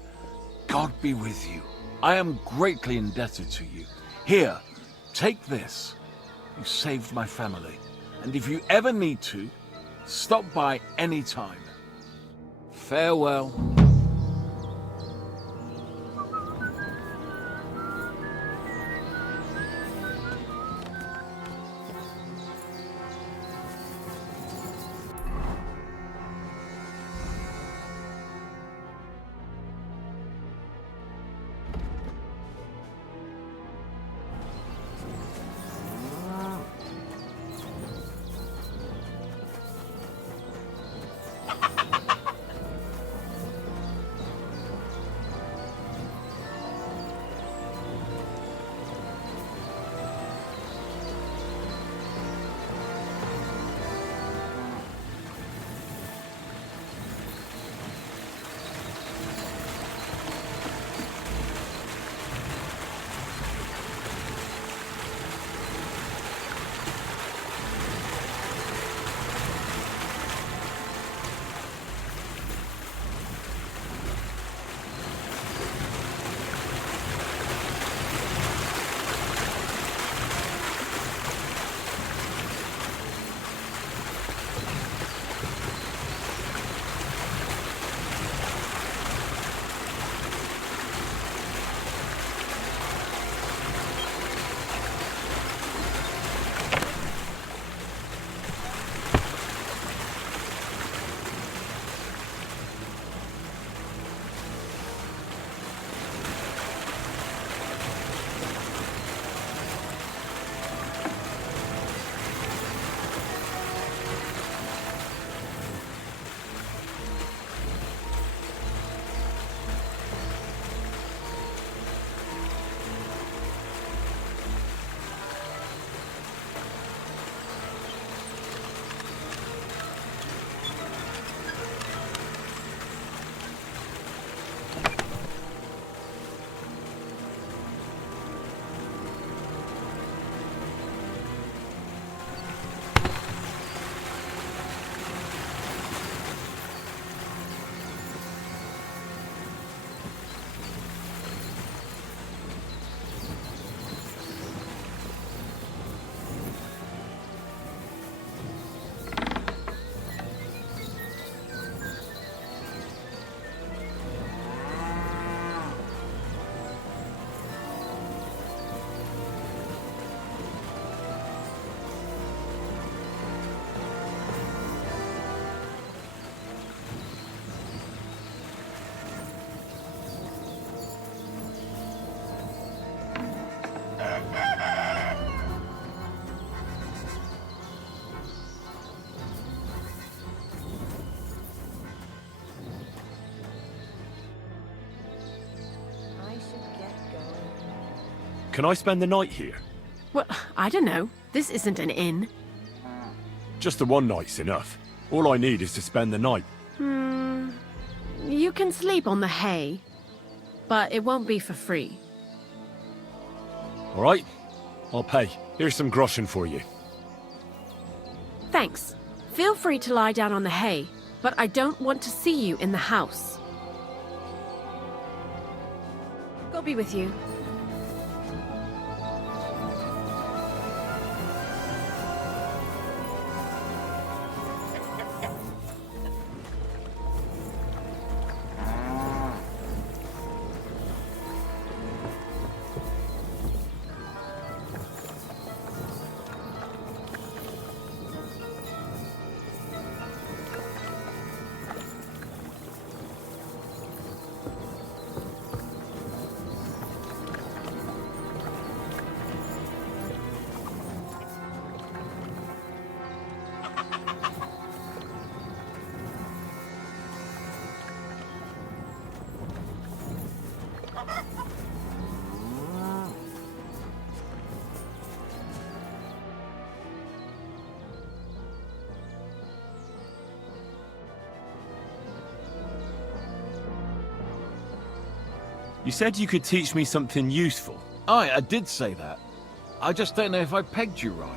God be with you. I am greatly indebted to you. Here, take this. You saved my family. And if you ever need to, stop by any time. Farewell. Can I spend the night here? Well, I don't know. This isn't an inn. Just the one night's enough. All I need is to spend the night. You can sleep on the hay, but it won't be for free. All right? I'll pay. Here's some groschen for you. Thanks. Feel free to lie down on the hay, but I don't want to see you in the house. God be with you. You said you could teach me something useful. Aye, I did say that. I just don't know if I pegged you right.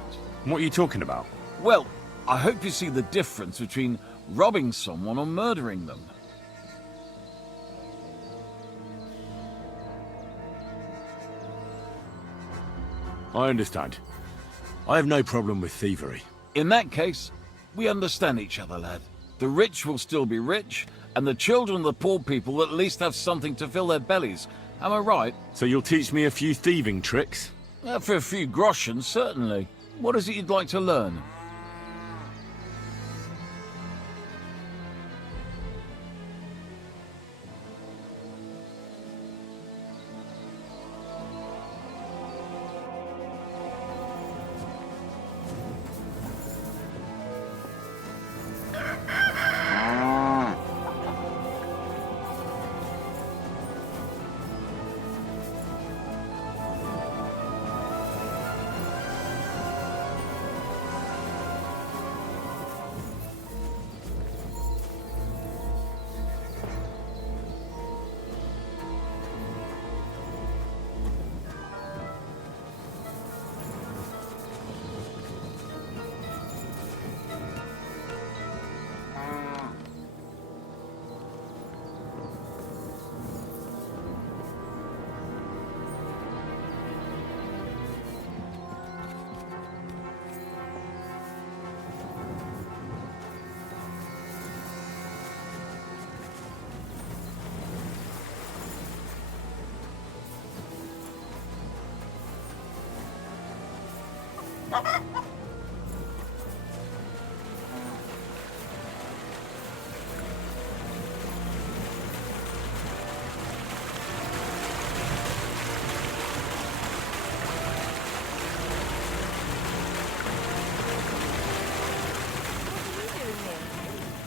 What are you talking about? Well, I hope you see the difference between robbing someone or murdering them. I understand. I have no problem with thievery. In that case, we understand each other, lad. The rich will still be rich, and the children of the poor people at least have something to fill their bellies. Am I right? So you'll teach me a few thieving tricks? For a few groschen, certainly. What is it you'd like to learn?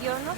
You're not.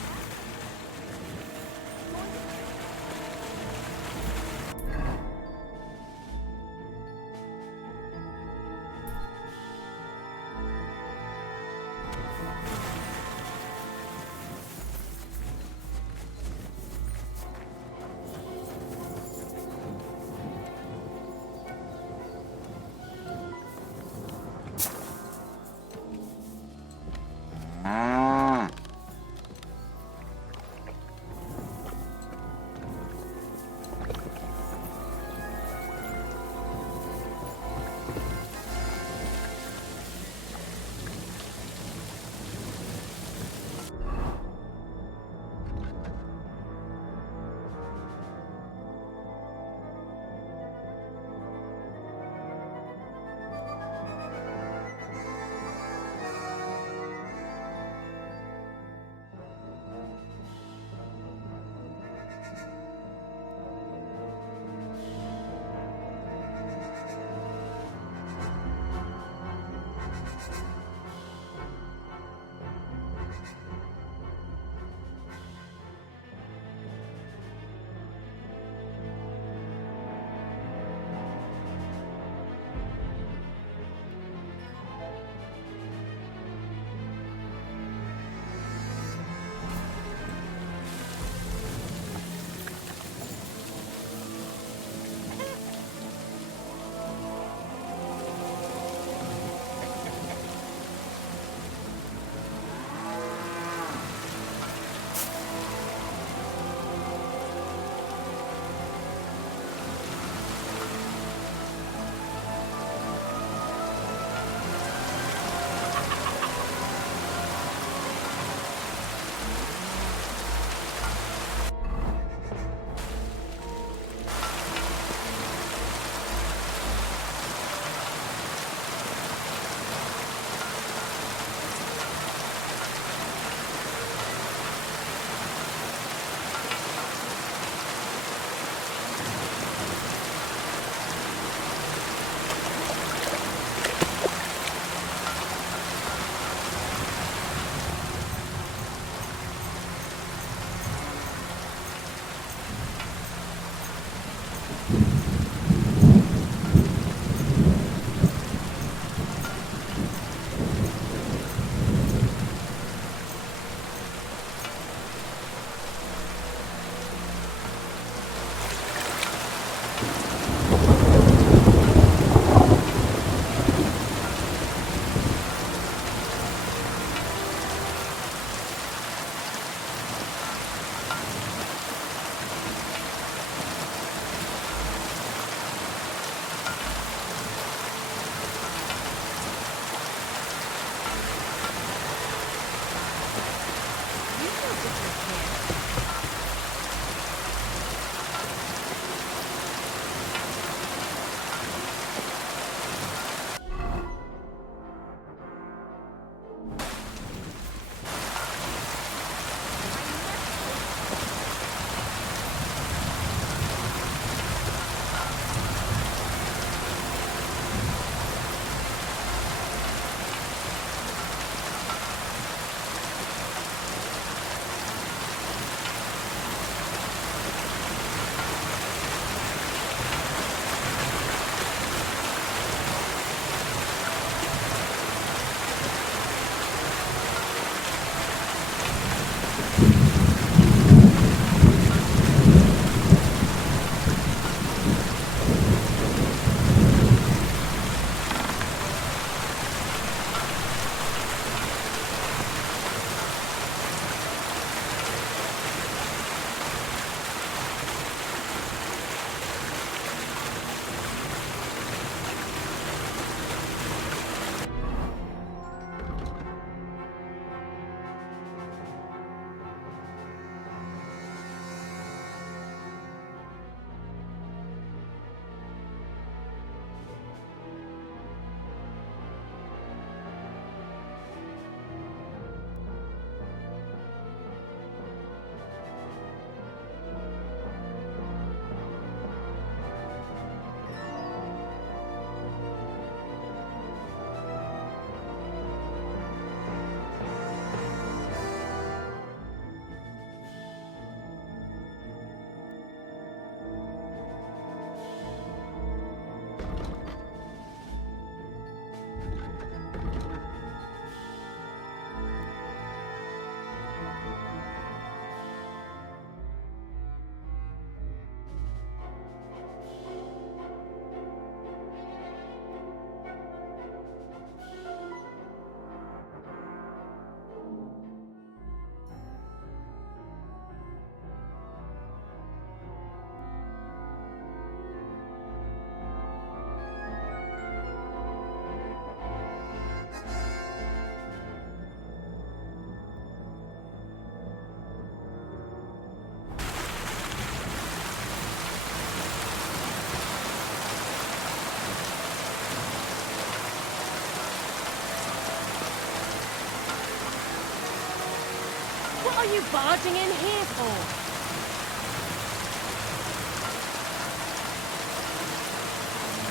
What are you barging in here for?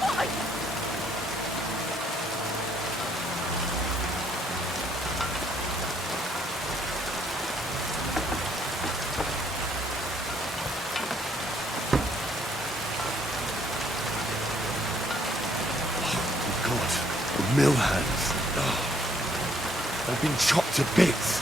What? God, the mill hands. Oh, they've been chopped to bits.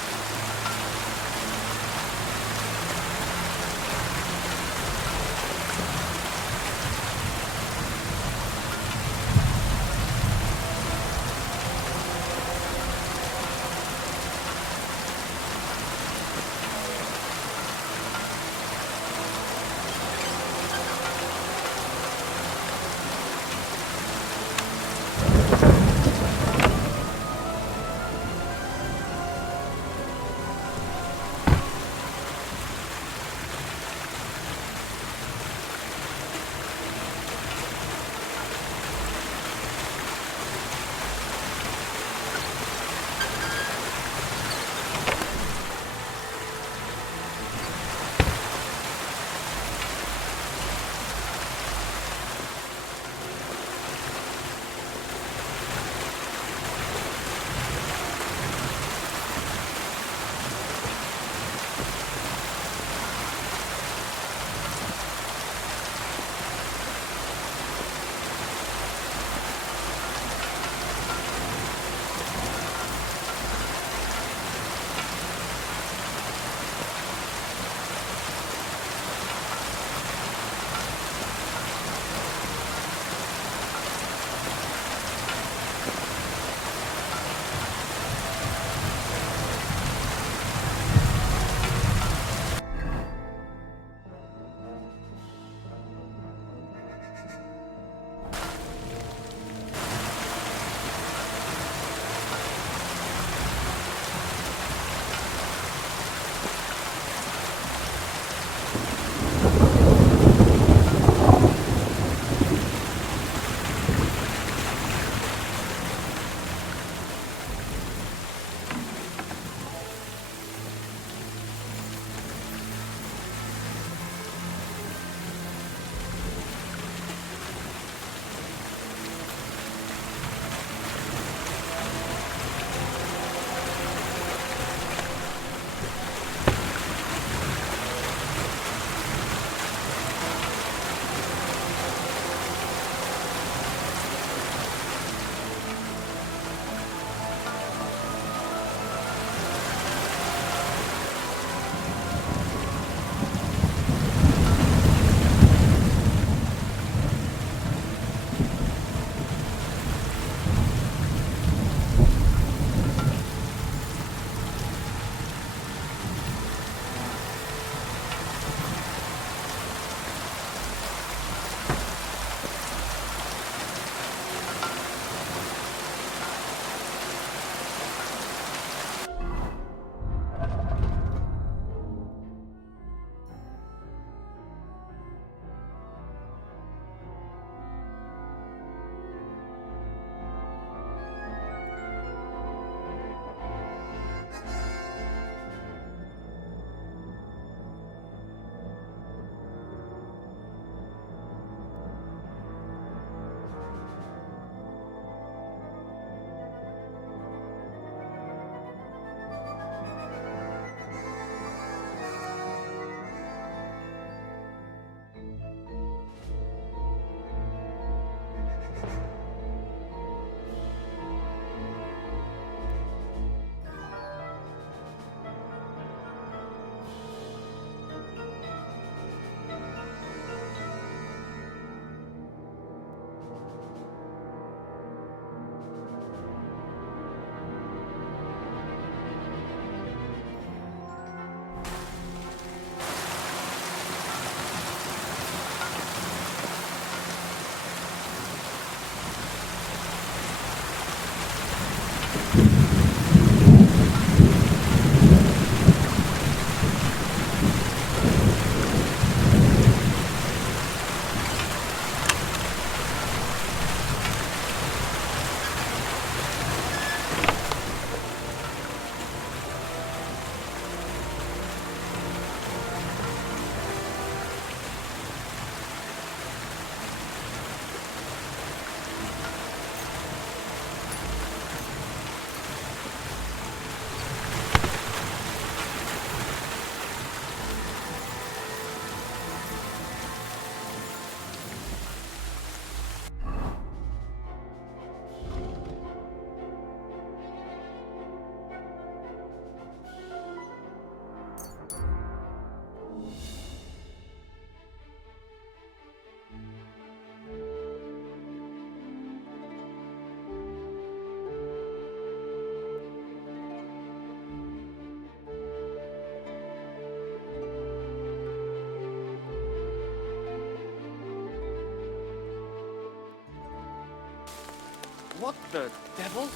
What the devil?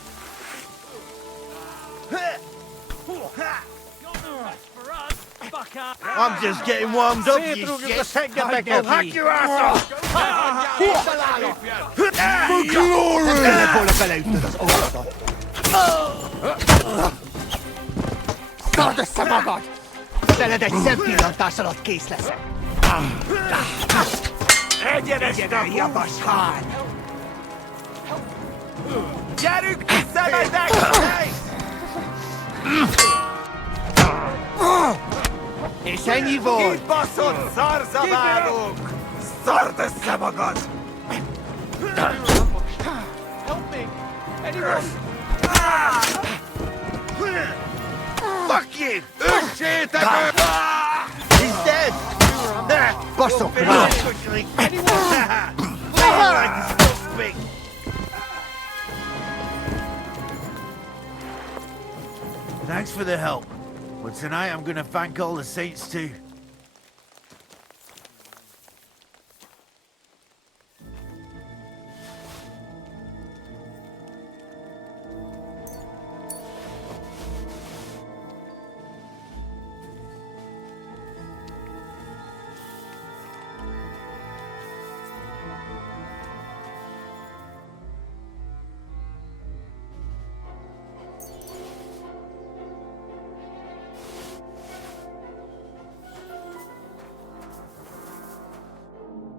I'm just getting warmed up, you shit. I'll hack your ass Skada samagod! Teledet szempillantásalatt kész lesz! Egyenes javas hán! Gyerünk szemedek! És ennyi volt! Kibaszott szarzabálók! Szard össze magad! Help me! Anyone! Fuck you! Össétek őt! He's dead! Baszok rá! Thanks for the help. But tonight I'm gonna thank all the saints too.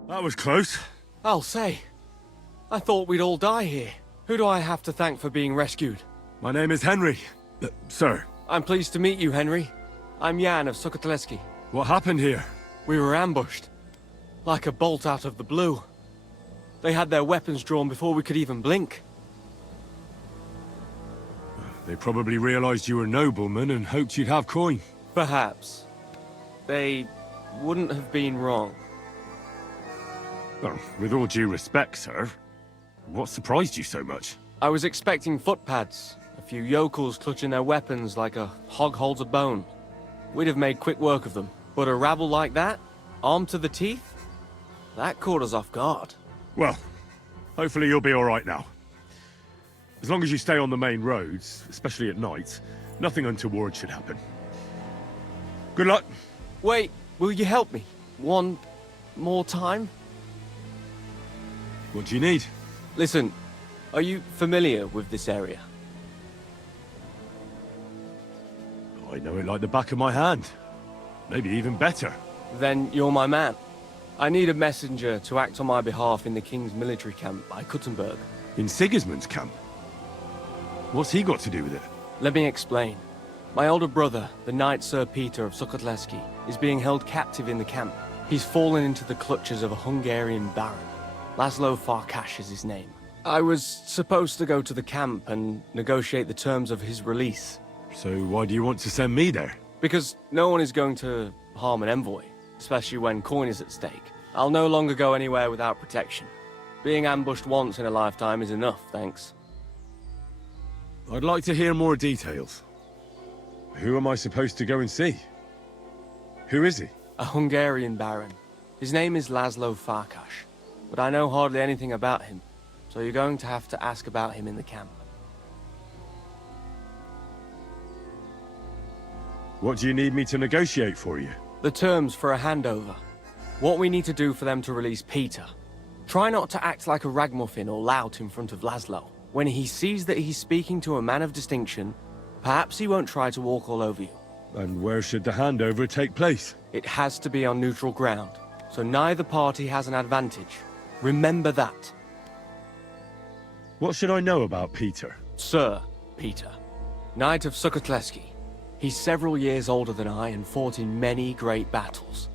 That was close. I'll say. I thought we'd all die here. Who do I have to thank for being rescued? My name is Henry. Sir. I'm pleased to meet you, Henry. I'm Jan of Sukatleski. What happened here? We were ambushed. Like a bolt out of the blue. They had their weapons drawn before we could even blink. They probably realized you were noblemen and hoped you'd have coin. Perhaps. They wouldn't have been wrong. Well, with all due respect, sir, what surprised you so much? I was expecting footpads. A few yokels clutching their weapons like a hog holds a bone. We'd have made quick work of them. But a rabble like that, armed to the teeth, that caught us off guard. Well, hopefully you'll be all right now. As long as you stay on the main roads, especially at night, nothing untoward should happen. Good luck. Wait, will you help me? One more time? What do you need? Listen, are you familiar with this area? I know it like the back of my hand. Maybe even better. Then you're my man. I need a messenger to act on my behalf in the King's military camp by Kuttenberg. In Sigismund's camp? What's he got to do with it? Let me explain. My older brother, the Knight Sir Peter of Sukatleski, is being held captive in the camp. He's fallen into the clutches of a Hungarian baron. Laszlo Farkas is his name. I was supposed to go to the camp and negotiate the terms of his release. So why do you want to send me there? Because no one is going to harm an envoy, especially when coin is at stake. I'll no longer go anywhere without protection. Being ambushed once in a lifetime is enough, thanks. I'd like to hear more details. Who am I supposed to go and see? Who is he? A Hungarian baron. His name is Laszlo Farkas, but I know hardly anything about him, so you're going to have to ask about him in the camp. What do you need me to negotiate for you? The terms for a handover. What we need to do for them to release Peter. Try not to act like a ragamuffin or lout in front of Laszlo. When he sees that he's speaking to a man of distinction, perhaps he won't try to walk all over you. And where should the handover take place? It has to be on neutral ground, so neither party has an advantage. Remember that. What should I know about Peter? Sir Peter, Knight of Sukatleski. He's several years older than I and fought in many great battles.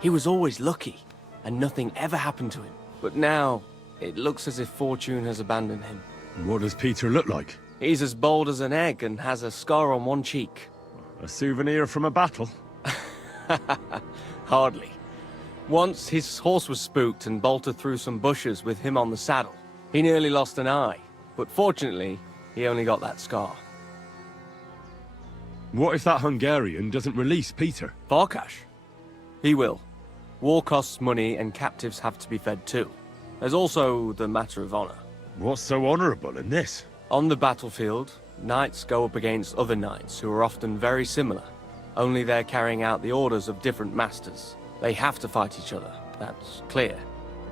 He was always lucky, and nothing ever happened to him. But now, it looks as if fortune has abandoned him. What does Peter look like? He's as bold as an egg and has a scar on one cheek. A souvenir from a battle? Hardly. Once, his horse was spooked and bolted through some bushes with him on the saddle. He nearly lost an eye, but fortunately, he only got that scar. What if that Hungarian doesn't release Peter? Farkas? He will. War costs money and captives have to be fed too. There's also the matter of honor. What's so honourable in this? On the battlefield, knights go up against other knights who are often very similar, only they're carrying out the orders of different masters. They have to fight each other, that's clear.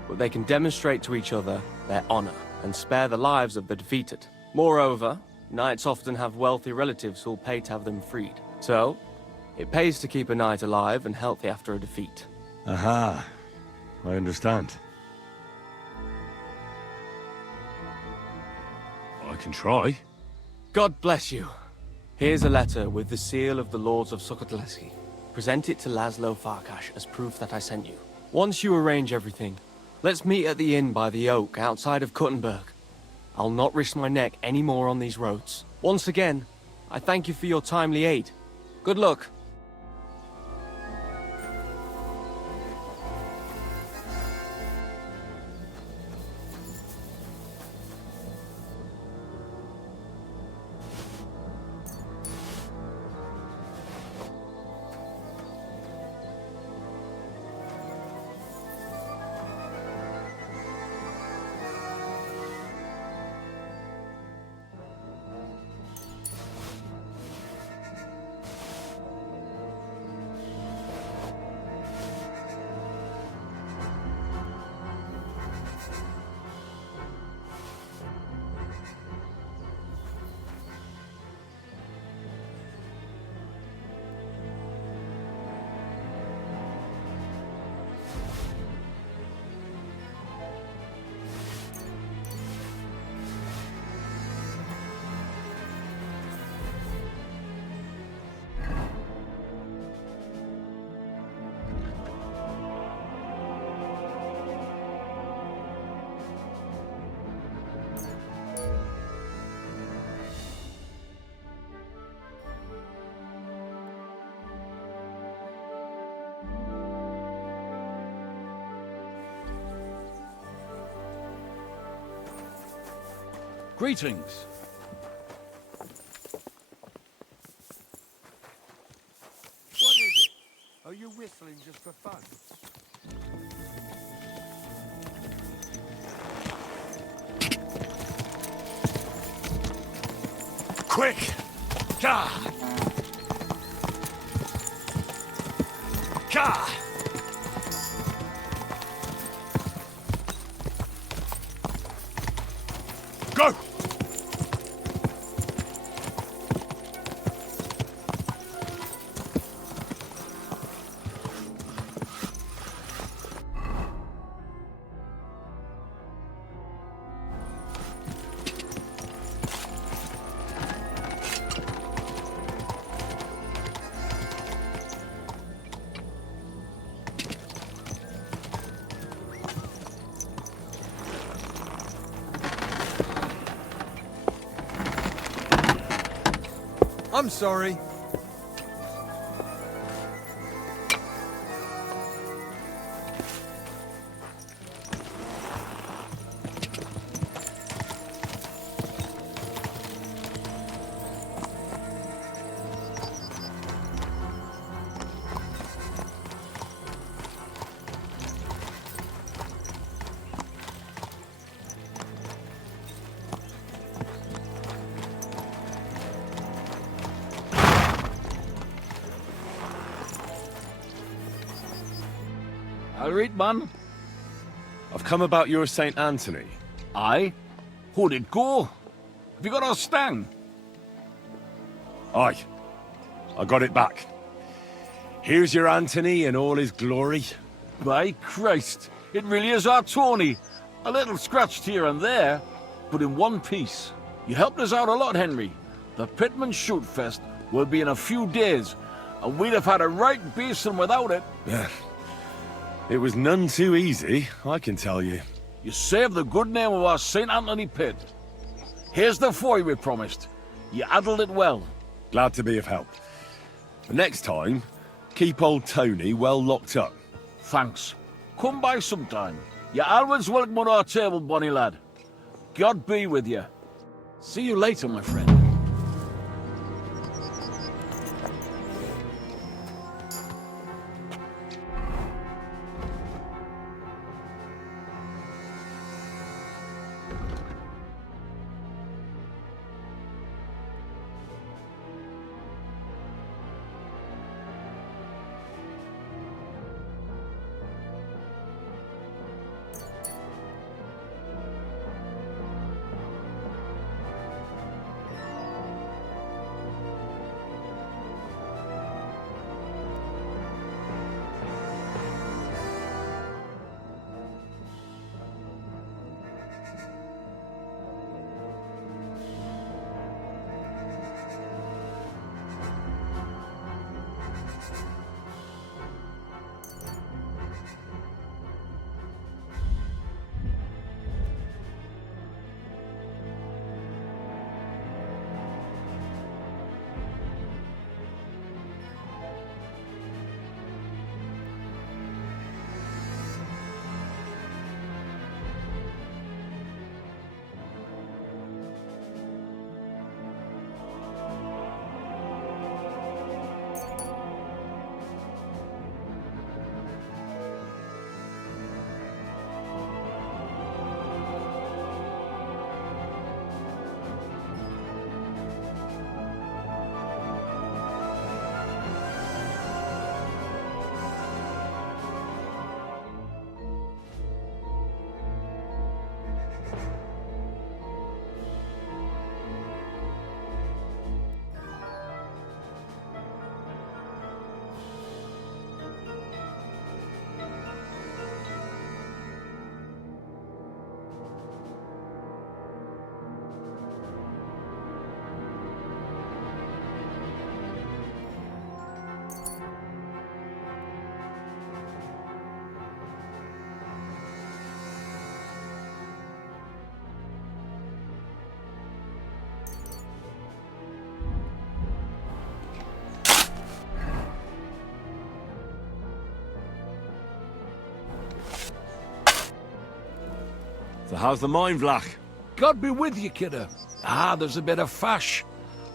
But they can demonstrate to each other their honor and spare the lives of the defeated. Moreover, knights often have wealthy relatives who'll pay to have them freed. So, it pays to keep a knight alive and healthy after a defeat. Aha. I understand. I can try. God bless you. Here's a letter with the seal of the Lords of Sukotleski. Present it to Laszlo Farkash as proof that I sent you. Once you arrange everything, let's meet at the inn by the Oak outside of Kuttenberg. I'll not risk my neck any more on these roads. Once again, I thank you for your timely aid. Good luck. Greetings. What is it? Are you whistling just for fun? Quick! Ka! Ka! Go! I'm sorry. All right, man. I've come about your St. Anthony. Aye? How'd it go? Have you got our stang? Aye. I got it back. Here's your Anthony in all his glory. By Christ, it really is our Tony. A little scratched here and there, but in one piece. You helped us out a lot, Henry. The Pitman Shoot Fest will be in a few days, and we'd have had a right basin without it. It was none too easy, I can tell you. You saved the good name of our St. Anthony pit. Here's the foy we promised. You handled it well. Glad to be of help. Next time, keep old Tony well locked up. Thanks. Come by sometime. You're always welcome on our table, bonny lad. God be with you. See you later, my friend. So how's the mine, Vlach? God be with you, kidder. There's a bit of fash.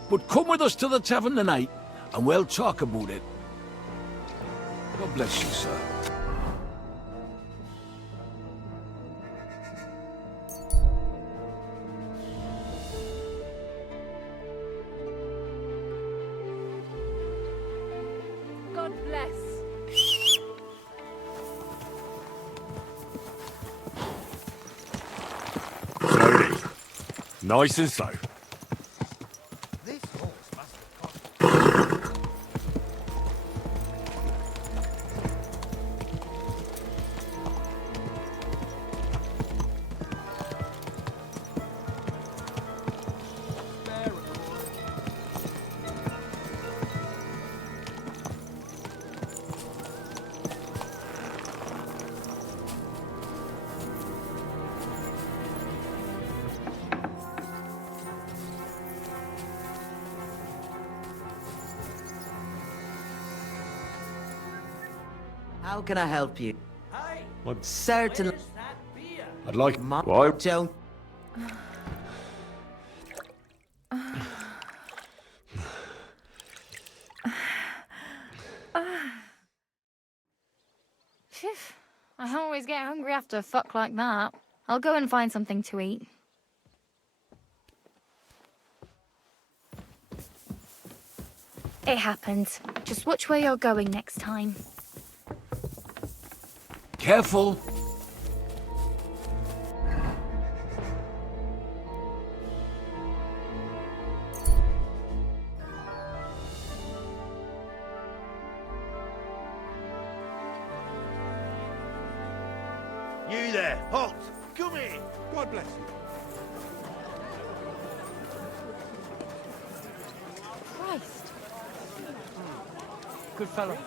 But come with us to the tavern tonight, and we'll talk about it. God bless you, sir. God bless. Slowly. Nice and slow. How can I help you? Certainly. I'd like... Why? Don't. Phew. I always get hungry after a fuck like that. I'll go and find something to eat. It happens. Just watch where you're going next time. Careful. You there, halt! Come here! God bless you. Christ. Good fellow.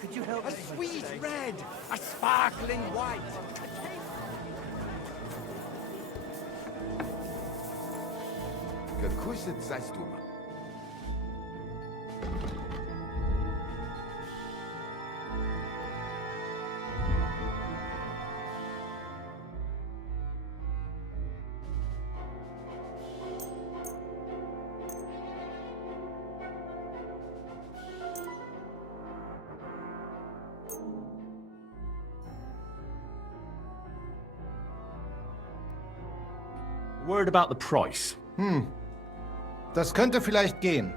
Could you help A me? sweet red! A sparkling white! Geküsset seist du. Word about the price. Das könnte vielleicht gehen.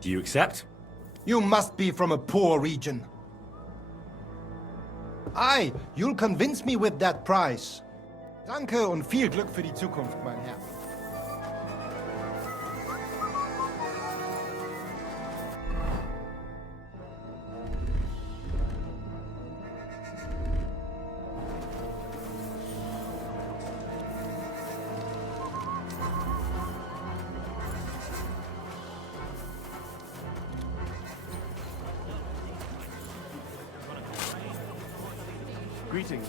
Do you accept? You must be from a poor region. Aye, you'll convince me with that price. Danke und viel Glück für die Zukunft, mein Herr. Greetings.